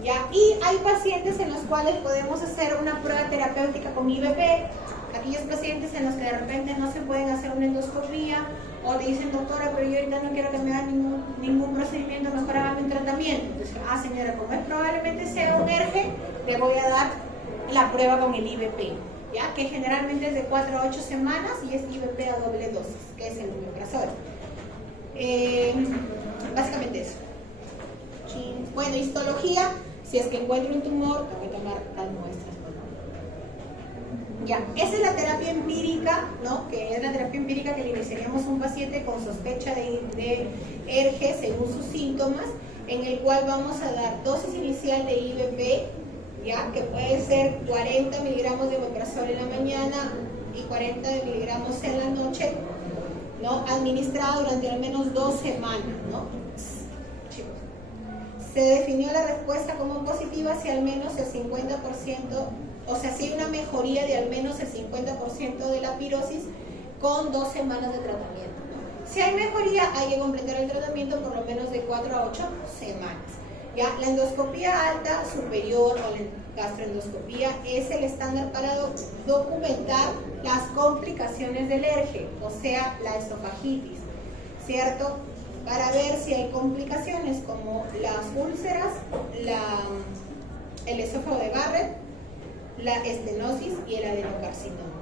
¿ya? Y hay pacientes en los cuales podemos hacer una prueba terapéutica con IVP, aquellos pacientes en los que de repente no se pueden hacer una endoscopía o le dicen, doctora, pero yo ahorita no quiero que me hagan ningún procedimiento, mejor hágame un tratamiento. Entonces, señora, como es probablemente sea un ERGE, le voy a dar la prueba con el IVP, ¿ya? Que generalmente es de 4 a 8 semanas y es IVP a doble dosis, que es el omeprazol. Básicamente eso. Bueno, histología, si es que encuentro un tumor, tengo que tomar las muestras. Ya, esa es la terapia empírica, ¿no? Que es la terapia empírica que le iniciaríamos a un paciente con sospecha de ERGE según sus síntomas, en el cual vamos a dar dosis inicial de IVP, ya, que puede ser 40 miligramos de omeprazol en la mañana y 40 miligramos en la noche, ¿no? Administrada durante al menos 2 semanas, ¿no? Se definió la respuesta como positiva si al menos el 50%, o sea, si hay una mejoría de al menos el 50% de la pirosis con 2 semanas de tratamiento, ¿no? Si hay mejoría, hay que completar el tratamiento por lo menos de 4 a 8 semanas. Ya, la endoscopía alta, superior o la gastroendoscopía es el estándar para documentar las complicaciones del ERGE, o sea, la esofagitis, ¿cierto? Para ver si hay complicaciones como las úlceras, el esófago de Barrett, la estenosis y el adenocarcinoma.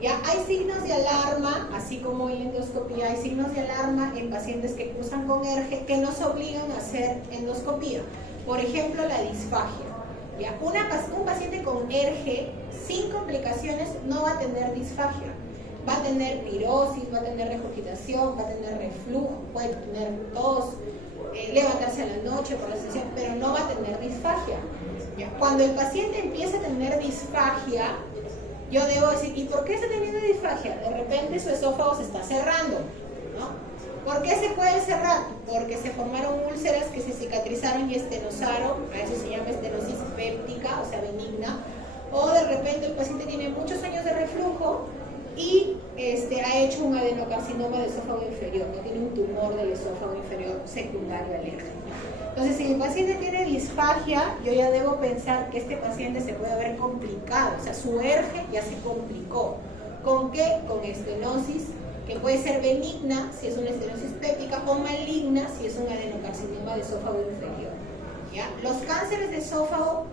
Ya hay signos de alarma, así como en la endoscopía, hay signos de alarma en pacientes que cursan con ERGE que nos obligan a hacer endoscopía. Por ejemplo, la disfagia. ¿Ya? Un paciente con ERGE sin complicaciones no va a tener disfagia. Va a tener pirosis, va a tener regurgitación, va a tener reflujo, puede tener tos, levantarse a la noche por la sesión, pero no va a tener disfagia. ¿Ya? Cuando el paciente empieza a tener disfagia, yo debo decir, ¿y por qué está teniendo disfagia? De repente su esófago se está cerrando, ¿no? ¿Por qué se puede cerrar? Porque se formaron úlceras que se cicatrizaron y estenosaron, a eso se llama estenosis péptica, o sea, benigna, o de repente el paciente tiene muchos años de reflujo y ha hecho un adenocarcinoma del esófago inferior, no tiene un tumor del esófago inferior secundario al ERGE. Entonces, si el paciente tiene disfagia, yo ya debo pensar que este paciente se puede haber complicado, o sea, su ERGE ya se complicó. ¿Con qué? Con estenosis, que puede ser benigna si es una estenosis péptica o maligna si es un adenocarcinoma de esófago inferior. ¿Ya? Los cánceres de esófago,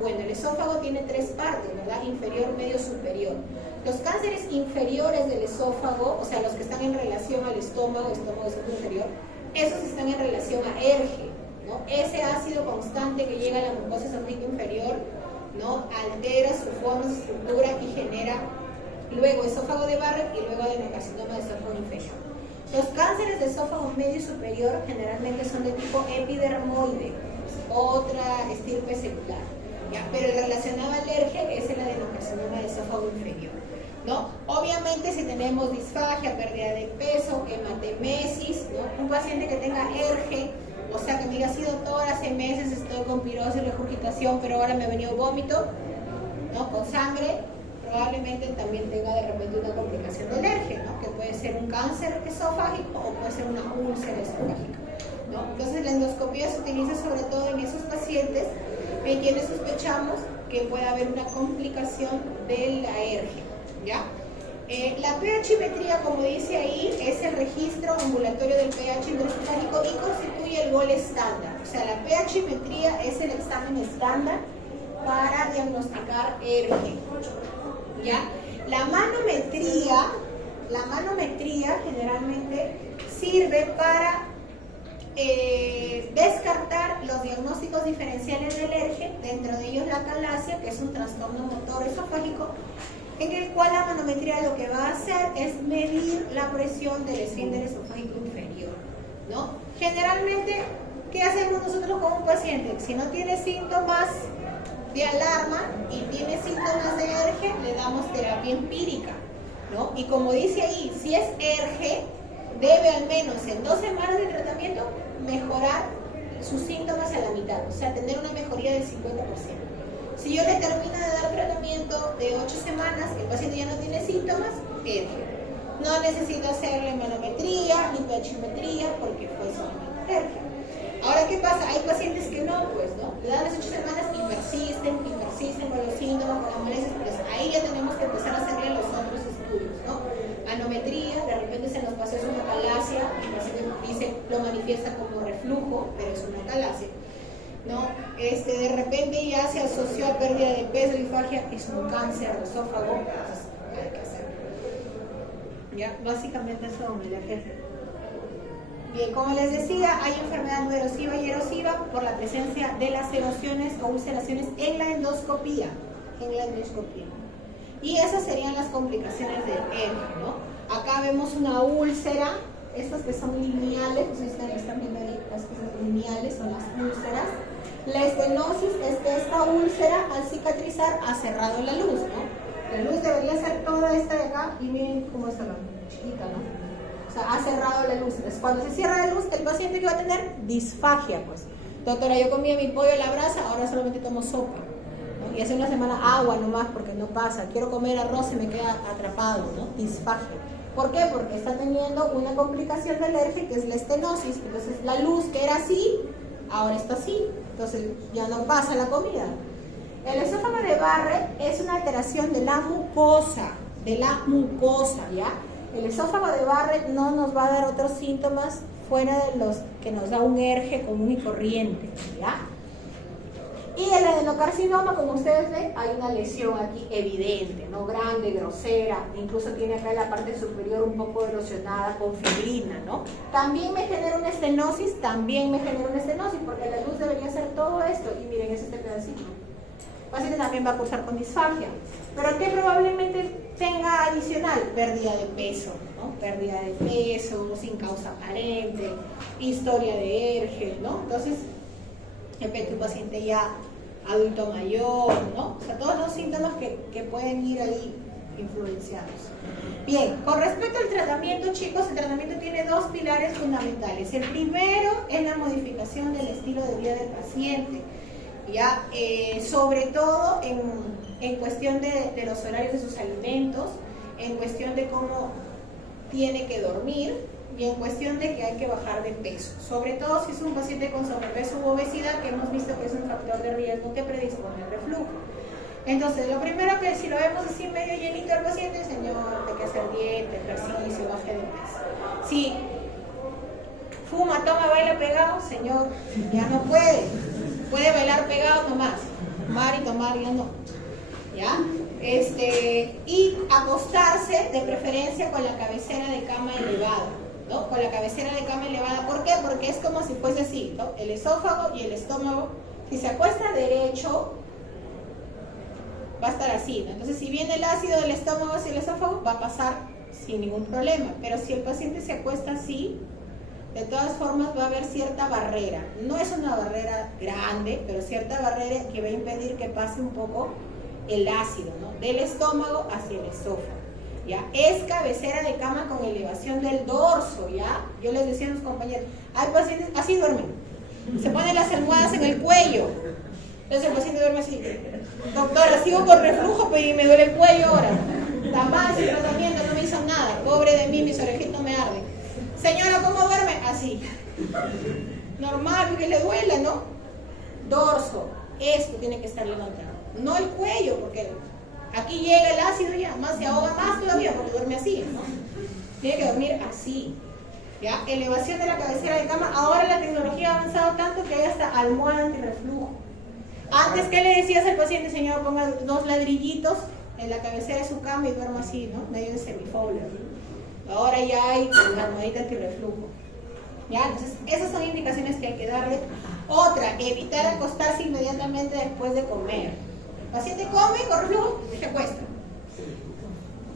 bueno, el esófago tiene tres partes, ¿verdad? Inferior, medio, superior. Los cánceres inferiores del esófago, o sea, los que están en relación al estómago inferior, esos están en relación a ERGE, ¿no? Ese ácido constante que llega a la mucosa esofágica inferior, ¿no? Altera su forma, su estructura y genera luego esófago de Barrett y luego adenocarcinoma de esófago inferior. Los cánceres de esófago medio y superior generalmente son de tipo epidermoide, otra estirpe celular, ¿ya? Pero el relacionado al ERGE es el adenocarcinoma de esófago inferior, ¿no? Obviamente si tenemos disfagia, pérdida de peso, hematemesis, ¿no? Un paciente que tenga ERGE, o sea que me diga, sido doctor, hace meses estoy con pirosis, regurgitación, pero ahora me ha venido vómito, ¿no? Con sangre, probablemente también tenga de repente una complicación del ERGE, ¿no? Que puede ser un cáncer esofágico o puede ser una úlcera esofágica, ¿no? Entonces la endoscopía se utiliza sobre todo en esos pacientes en quienes sospechamos que puede haber una complicación de la ERGE, ¿ya? La pH-metría, como dice ahí, es el registro ambulatorio del pH intraesofágico y constituye el gol estándar. O sea, la pH-metría es el examen estándar para diagnosticar ERGE, ¿ya? La manometría generalmente sirve para descartar los diagnósticos diferenciales del ERGE, dentro de ellos la acalasia, que es un trastorno motor esofágico, en el cual la manometría lo que va a hacer es medir la presión del esfínter esofágico inferior, ¿no? Generalmente, ¿qué hacemos nosotros con un paciente? Si no tiene síntomas de alarma y tiene síntomas de ERGE, le damos terapia empírica, ¿no? Y como dice ahí, si es ERGE, debe al menos en 2 semanas de tratamiento mejorar sus síntomas a la mitad, o sea, tener una mejoría del 50%. Si yo le termino de dar tratamiento de 8 semanas, el paciente ya no tiene síntomas, ERGE. No necesito hacerle manometría ni pH-metría porque fue solamente ERGE. Ahora, ¿qué pasa? Hay pacientes que no, pues, ¿no? Le dan las 8 semanas y persisten con los síntomas, con la molestia, pues ahí ya tenemos que empezar a hacerle los otros estudios, ¿no? Manometría, de repente se nos pasó, es una acalasia, el paciente dice, lo manifiesta como reflujo, pero es una acalasia, ¿no? De repente ya se asoció a pérdida de peso, disfagia, es un cáncer de esófago, entonces hay que hacerlo. Ya, básicamente eso es el ERGE. Bien, como les decía, hay enfermedad no erosiva y erosiva por la presencia de laceraciones o ulceraciones en la endoscopía. Y esas serían las complicaciones del ERGE, ¿no? Acá vemos una úlcera, estas que son lineales, están viendo ahí, las que son lineales son las úlceras. La estenosis es que esta úlcera al cicatrizar ha cerrado la luz, ¿no? La luz debería ser toda esta de acá y miren cómo está la chiquita, ¿no? O sea, ha cerrado la luz. Entonces, cuando se cierra la luz, el paciente que va a tener disfagia, pues. Doctora, yo comía mi pollo a la brasa, ahora solamente tomo sopa, ¿no? Y hace una semana agua nomás porque no pasa. Quiero comer arroz y me queda atrapado, ¿no? Disfagia. ¿Por qué? Porque está teniendo una complicación del ERGE que es la estenosis. Entonces, la luz que era así, ahora está así, entonces ya no pasa la comida. El esófago de Barrett es una alteración de la mucosa, ¿ya? El esófago de Barrett no nos va a dar otros síntomas fuera de los que nos da un ERGE común y corriente, ¿ya? Y el adenocarcinoma, como ustedes ven, hay una lesión aquí evidente, ¿no? Grande, grosera, incluso tiene acá en la parte superior un poco erosionada con fibrina, ¿no? También me genera una estenosis, porque la luz debería ser todo esto, y miren, es este pedacito. El paciente también va a cursar con disfagia, pero que probablemente tenga adicional pérdida de peso, ¿no? Pérdida de peso, sin causa aparente, historia de ERGE, ¿no? Entonces, de repente un paciente ya adulto mayor, ¿no? O sea, todos los síntomas que pueden ir ahí influenciados. Bien, con respecto al tratamiento, chicos, el tratamiento tiene dos pilares fundamentales. El primero es la modificación del estilo de vida del paciente, ¿ya? Sobre todo en cuestión de los horarios de sus alimentos, en cuestión de cómo tiene que dormir, y en cuestión de que hay que bajar de peso, sobre todo si es un paciente con sobrepeso u obesidad, que hemos visto que es un factor de riesgo que predispone al reflujo. Entonces, lo primero que si lo vemos así medio llenito al paciente, señor, hay que hacer dieta, ejercicio, baje de peso. Si fuma, toma, baila pegado, señor, ya no puede bailar pegado nomás, fumar y tomar ya no, ¿ya? Y acostarse de preferencia con la cabecera de cama elevada, ¿no? Con la cabecera de cama elevada. ¿Por qué? Porque es como si fuese así, ¿no? El esófago y el estómago, si se acuesta derecho, va a estar así, ¿no? Entonces, si viene el ácido del estómago hacia el esófago, va a pasar sin ningún problema. Pero si el paciente se acuesta así, de todas formas va a haber cierta barrera. No es una barrera grande, pero cierta barrera que va a impedir que pase un poco el ácido, ¿no? Del estómago hacia el esófago, ¿ya? Es cabecera de cama con elevación del dorso, ¿ya? Yo les decía a los compañeros, hay pacientes, así duermen, se ponen las almohadas en el cuello, entonces el paciente duerme así, doctora, sigo con reflujo, pero me duele el cuello ahora, está mal ese tratamiento, no me hizo nada, pobre de mí, mis orejitos me arden. Señora, ¿cómo duerme? Así, normal, porque le duele, ¿no? Dorso, esto tiene que estar levantado, no el cuello, porque aquí llega el ácido y además se ahoga más todavía porque duerme así, ¿no? Tiene que dormir así, ¿ya? Elevación de la cabecera de cama. Ahora la tecnología ha avanzado tanto que hay hasta almohada antirreflujo. Antes, ¿qué le decías al paciente? Señor, ponga 2 ladrillitos en la cabecera de su cama y duerma así, ¿no? Medio de semifolia. Ahora ya hay la almohadita antirreflujo, ¿ya? Entonces, esas son indicaciones que hay que darle. Otra, evitar acostarse inmediatamente después de comer. El paciente come con reflujo, se acuesta.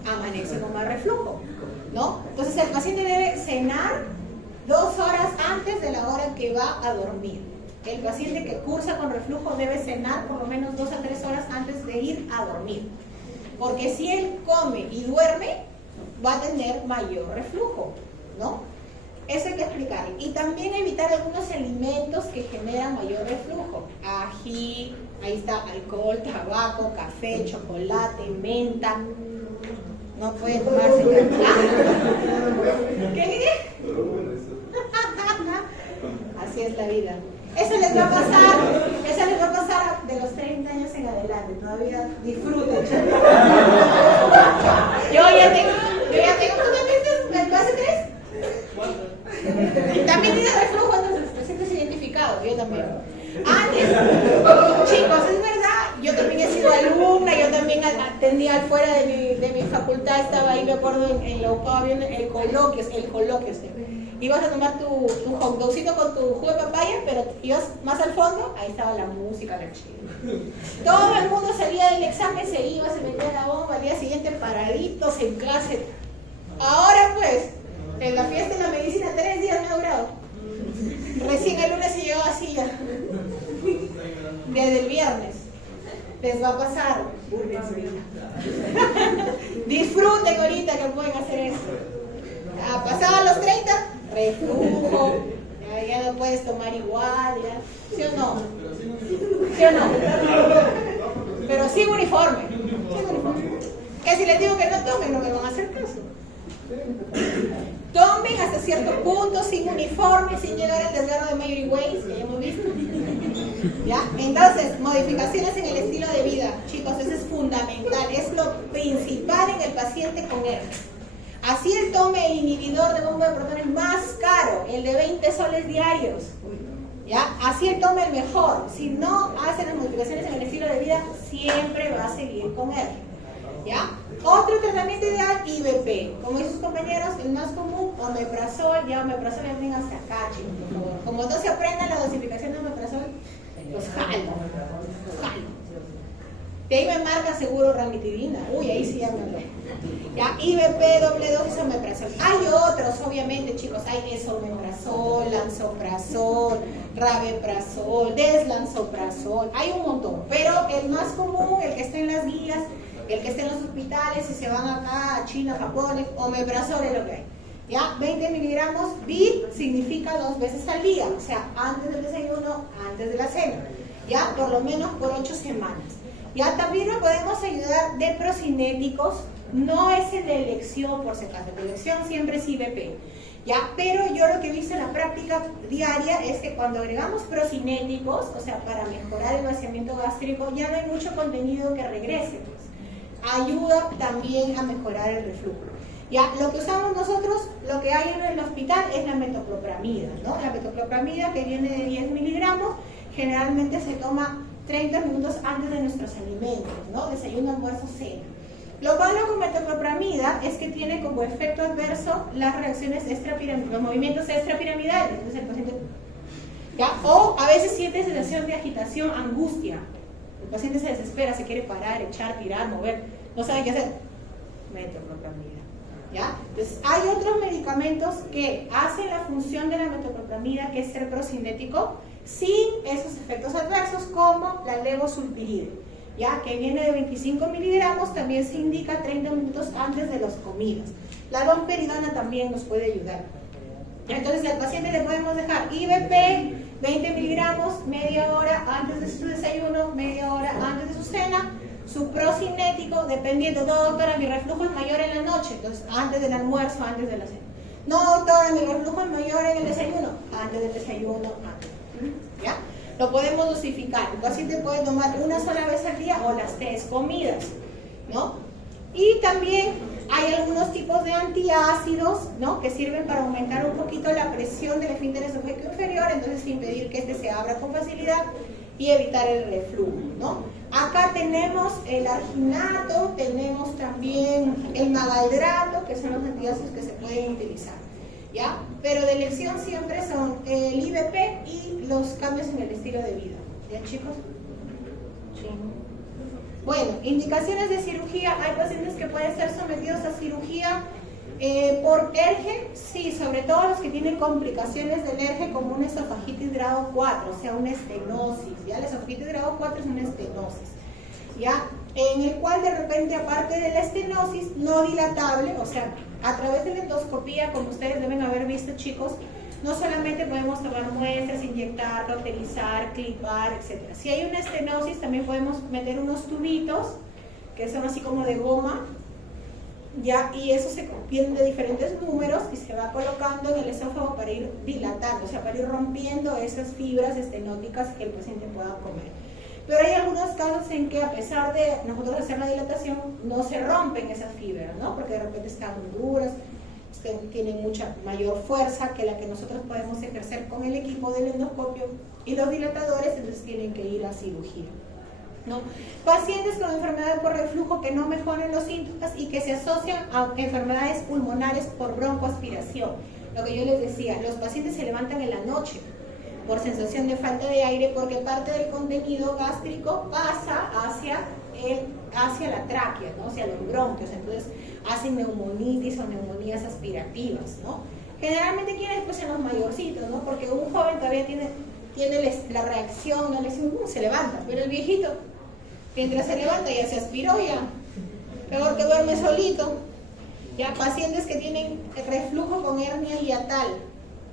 Amanece con más reflujo, ¿no? Entonces el paciente debe cenar 2 horas antes de la hora que va a dormir. El paciente que cursa con reflujo debe cenar por lo menos 2 a 3 horas antes de ir a dormir. Porque si él come y duerme, va a tener mayor reflujo, ¿no? Eso hay que explicar. Y también evitar algunos alimentos que generan mayor reflujo. Ají, ahí está, alcohol, tabaco, café, chocolate, menta. No puede tomarse. ¿Qué dije? Así es la vida. Eso les va a pasar de los 30 años en adelante. Todavía disfruten. Yo ya tengo, ¿tú también estás en clase 3? También tiene reflujo, entonces te sientes identificado, yo también. Antes, chicos, es verdad, yo también he sido alumna, yo también atendía afuera de mi facultad, estaba ahí, me acuerdo, en la UPA, viendo el coloquio. Ibas a tomar tu hot dogcito con tu jugo de papaya, pero ibas más al fondo, ahí estaba la música, la chida. Todo el mundo salía del examen, se iba, se metía la bomba, al día siguiente paraditos en clase. Ahora pues, en la fiesta de la medicina 3 días me ha durado. Recién el lunes se llegó así ya. Desde el viernes. Les va a pasar. Disfruten ahorita que pueden hacer esto. Pasados los 30, reflujo. Ya no puedes tomar igual, ya. ¿Sí o no? ¿Sí o no? Pero sin uniforme. Que si les digo que no tomen, no me van a hacer caso. Tomen hasta cierto punto, sin uniforme, sin llegar al desgarro de Mary Weiss, que ya hemos visto. ¿Ya? Entonces, modificaciones en el estilo de vida, chicos, eso es fundamental, es lo principal en el paciente con hernia. Así él tome el inhibidor de bomba de protones más caro, el de 20 soles diarios, ¿ya? Así él tome el mejor. Si no hace las modificaciones en el estilo de vida, siempre va a seguir con hernia, ¿ya? Otro tratamiento ideal, IVP. Como dicen sus compañeros, el más común, omeprazol. Ya omeprazol ya tienen hasta acá, chicos, por favor. Como no se aprenda la dosificación de omeprazol, pues jalo. De ahí me marca seguro ranitidina. Uy, ahí sí ya me habló. Ya, IVP, doble dosis, omeprazol. Hay otros, obviamente, chicos. Hay esomeprazol, lansoprazol, rabeprazol, deslansoprazol. Hay un montón. Pero el más común, el que está en las guías, el que está en los hospitales, si se van acá a China, Japón, omeprazol es lo que hay. ¿Ya? 20 miligramos, BID significa 2 veces al día, o sea, antes del desayuno, antes de la cena. ¿Ya? Por lo menos por 8 semanas. ¿Ya? También nos podemos ayudar de procinéticos, no es el de elección por si acaso, de elección siempre es IVP. ¿Ya? Pero yo lo que he visto en la práctica diaria es que cuando agregamos procinéticos, o sea, para mejorar el vaciamiento gástrico, ya no hay mucho contenido que regrese. Ayuda también a mejorar el reflujo. Ya, lo que usamos nosotros, lo que hay en el hospital es la metoclopramida, ¿no? La metoclopramida que viene de 10 miligramos, generalmente se toma 30 minutos antes de nuestros alimentos, ¿no? Desayuno, almuerzo, cena. Lo malo con metoclopramida es que tiene como efecto adverso las reacciones extrapiramidales, los movimientos extrapiramidales. Entonces el paciente, ¿ya? O a veces siente sensación de agitación, angustia. El paciente se desespera, se quiere parar, echar, tirar, mover, no sabe qué hacer. Metoclopramida, ¿ya? Entonces, hay otros medicamentos que hacen la función de la metoclopramida, que es ser procinético, sin esos efectos adversos, como la levosulpiride, ¿ya? Que viene de 25 miligramos, también se indica 30 minutos antes de las comidas. La domperidona también nos puede ayudar. Entonces, al paciente le podemos dejar IVP, 20 miligramos, media hora antes de su desayuno, media hora antes de su cena, su procinético, dependiendo. No, doctora, mi reflujo es mayor en la noche, entonces antes del almuerzo, antes de la cena. No, doctora, mi reflujo es mayor en el desayuno, antes del desayuno, antes. ¿Ya? Lo podemos dosificar. El paciente puede tomar una sola vez al día o las 3 comidas, ¿no? Y también hay algunos tipos de antiácidos, ¿no? Que sirven para aumentar un poquito la presión del esfínter esofágico inferior, entonces impedir que este se abra con facilidad y evitar el reflujo, ¿no? Acá tenemos el arginato, tenemos también el magaldrato, que son los antiácidos que se pueden utilizar, ¿ya? Pero de elección siempre son el IVP y los cambios en el estilo de vida, ¿ya, chicos? Sí. Bueno, indicaciones de cirugía. Hay pacientes que pueden ser sometidos a cirugía por ERGE, sí, sobre todo los que tienen complicaciones del ERGE, como una esofagitis grado 4, o sea, una estenosis, ¿ya? La esofagitis grado 4 es una estenosis, ¿ya? En el cual de repente, aparte de la estenosis no dilatable, o sea, a través de la endoscopía, como ustedes deben haber visto, chicos, no solamente podemos tomar muestras, inyectar, cauterizar, clipar, etc. Si hay una estenosis, también podemos meter unos tubitos, que son así como de goma, ¿ya? Y eso se vienen de diferentes números y se va colocando en el esófago para ir dilatando, o sea, para ir rompiendo esas fibras estenóticas que el paciente pueda comer. Pero hay algunos casos en que, a pesar de nosotros hacer la dilatación, no se rompen esas fibras, ¿no? Porque de repente están muy duras, tienen mucha mayor fuerza que la que nosotros podemos ejercer con el equipo del endoscopio y los dilatadores, entonces tienen que ir a cirugía, ¿no? Pacientes con enfermedad por reflujo que no mejoran los síntomas y que se asocian a enfermedades pulmonares por broncoaspiración. Lo que yo les decía, los pacientes se levantan en la noche por sensación de falta de aire, porque parte del contenido gástrico pasa hacia la tráquea, ¿no? Hacia los bronquios, entonces hacen neumonitis o neumonías aspirativas, ¿no? Generalmente, ¿quiénes? Pues en los mayorcitos, ¿no? Porque un joven todavía tiene la reacción, la lesión, se levanta, pero el viejito, mientras se levanta ya se aspiró, ya, peor que duerme solito. Ya, pacientes que tienen reflujo con hernia hiatal,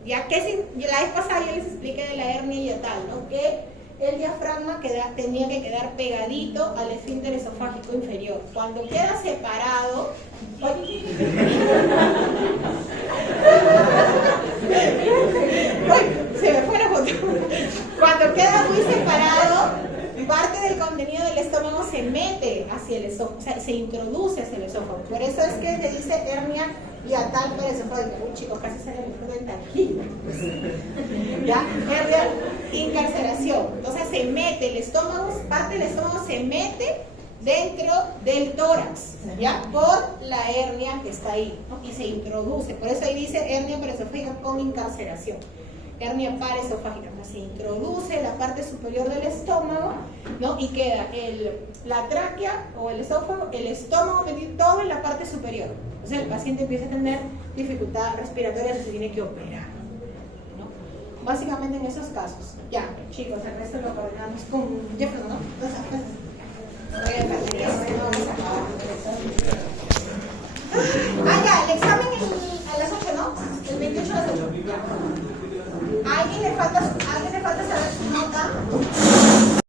ya que la vez pasada yo les expliqué de la hernia hiatal, ¿no? Que el diafragma tenía que quedar pegadito al esfínter esofágico inferior. Cuando queda separado, se me fue la foto. Cuando queda muy separado, parte del contenido del estómago se mete hacia el esófago, o sea, se introduce hacia el esófago. Por eso es que se dice hernia hiatal periesofágica. Uy, chicos, casi sale el frente aquí. ¿Ya? Hernia, incarceración. Entonces se mete el estómago, parte del estómago se mete dentro del tórax, ¿ya? Por la hernia que está ahí, ¿no? Y se introduce. Por eso ahí dice hernia periesofágica con incarceración. Hernia paraesofágica, se introduce la parte superior del estómago, ¿no? Y queda la tráquea o el estómago metido todo en la parte superior. O sea, el paciente empieza a tener dificultad respiratoria, se tiene que operar, ¿no? Básicamente en esos casos. Ya, chicos, el resto lo coordinamos con Jefferson, ¿no? Entonces, ya, el examen a las 8, ¿no? El 28 a las 8. ¿A alguien le falta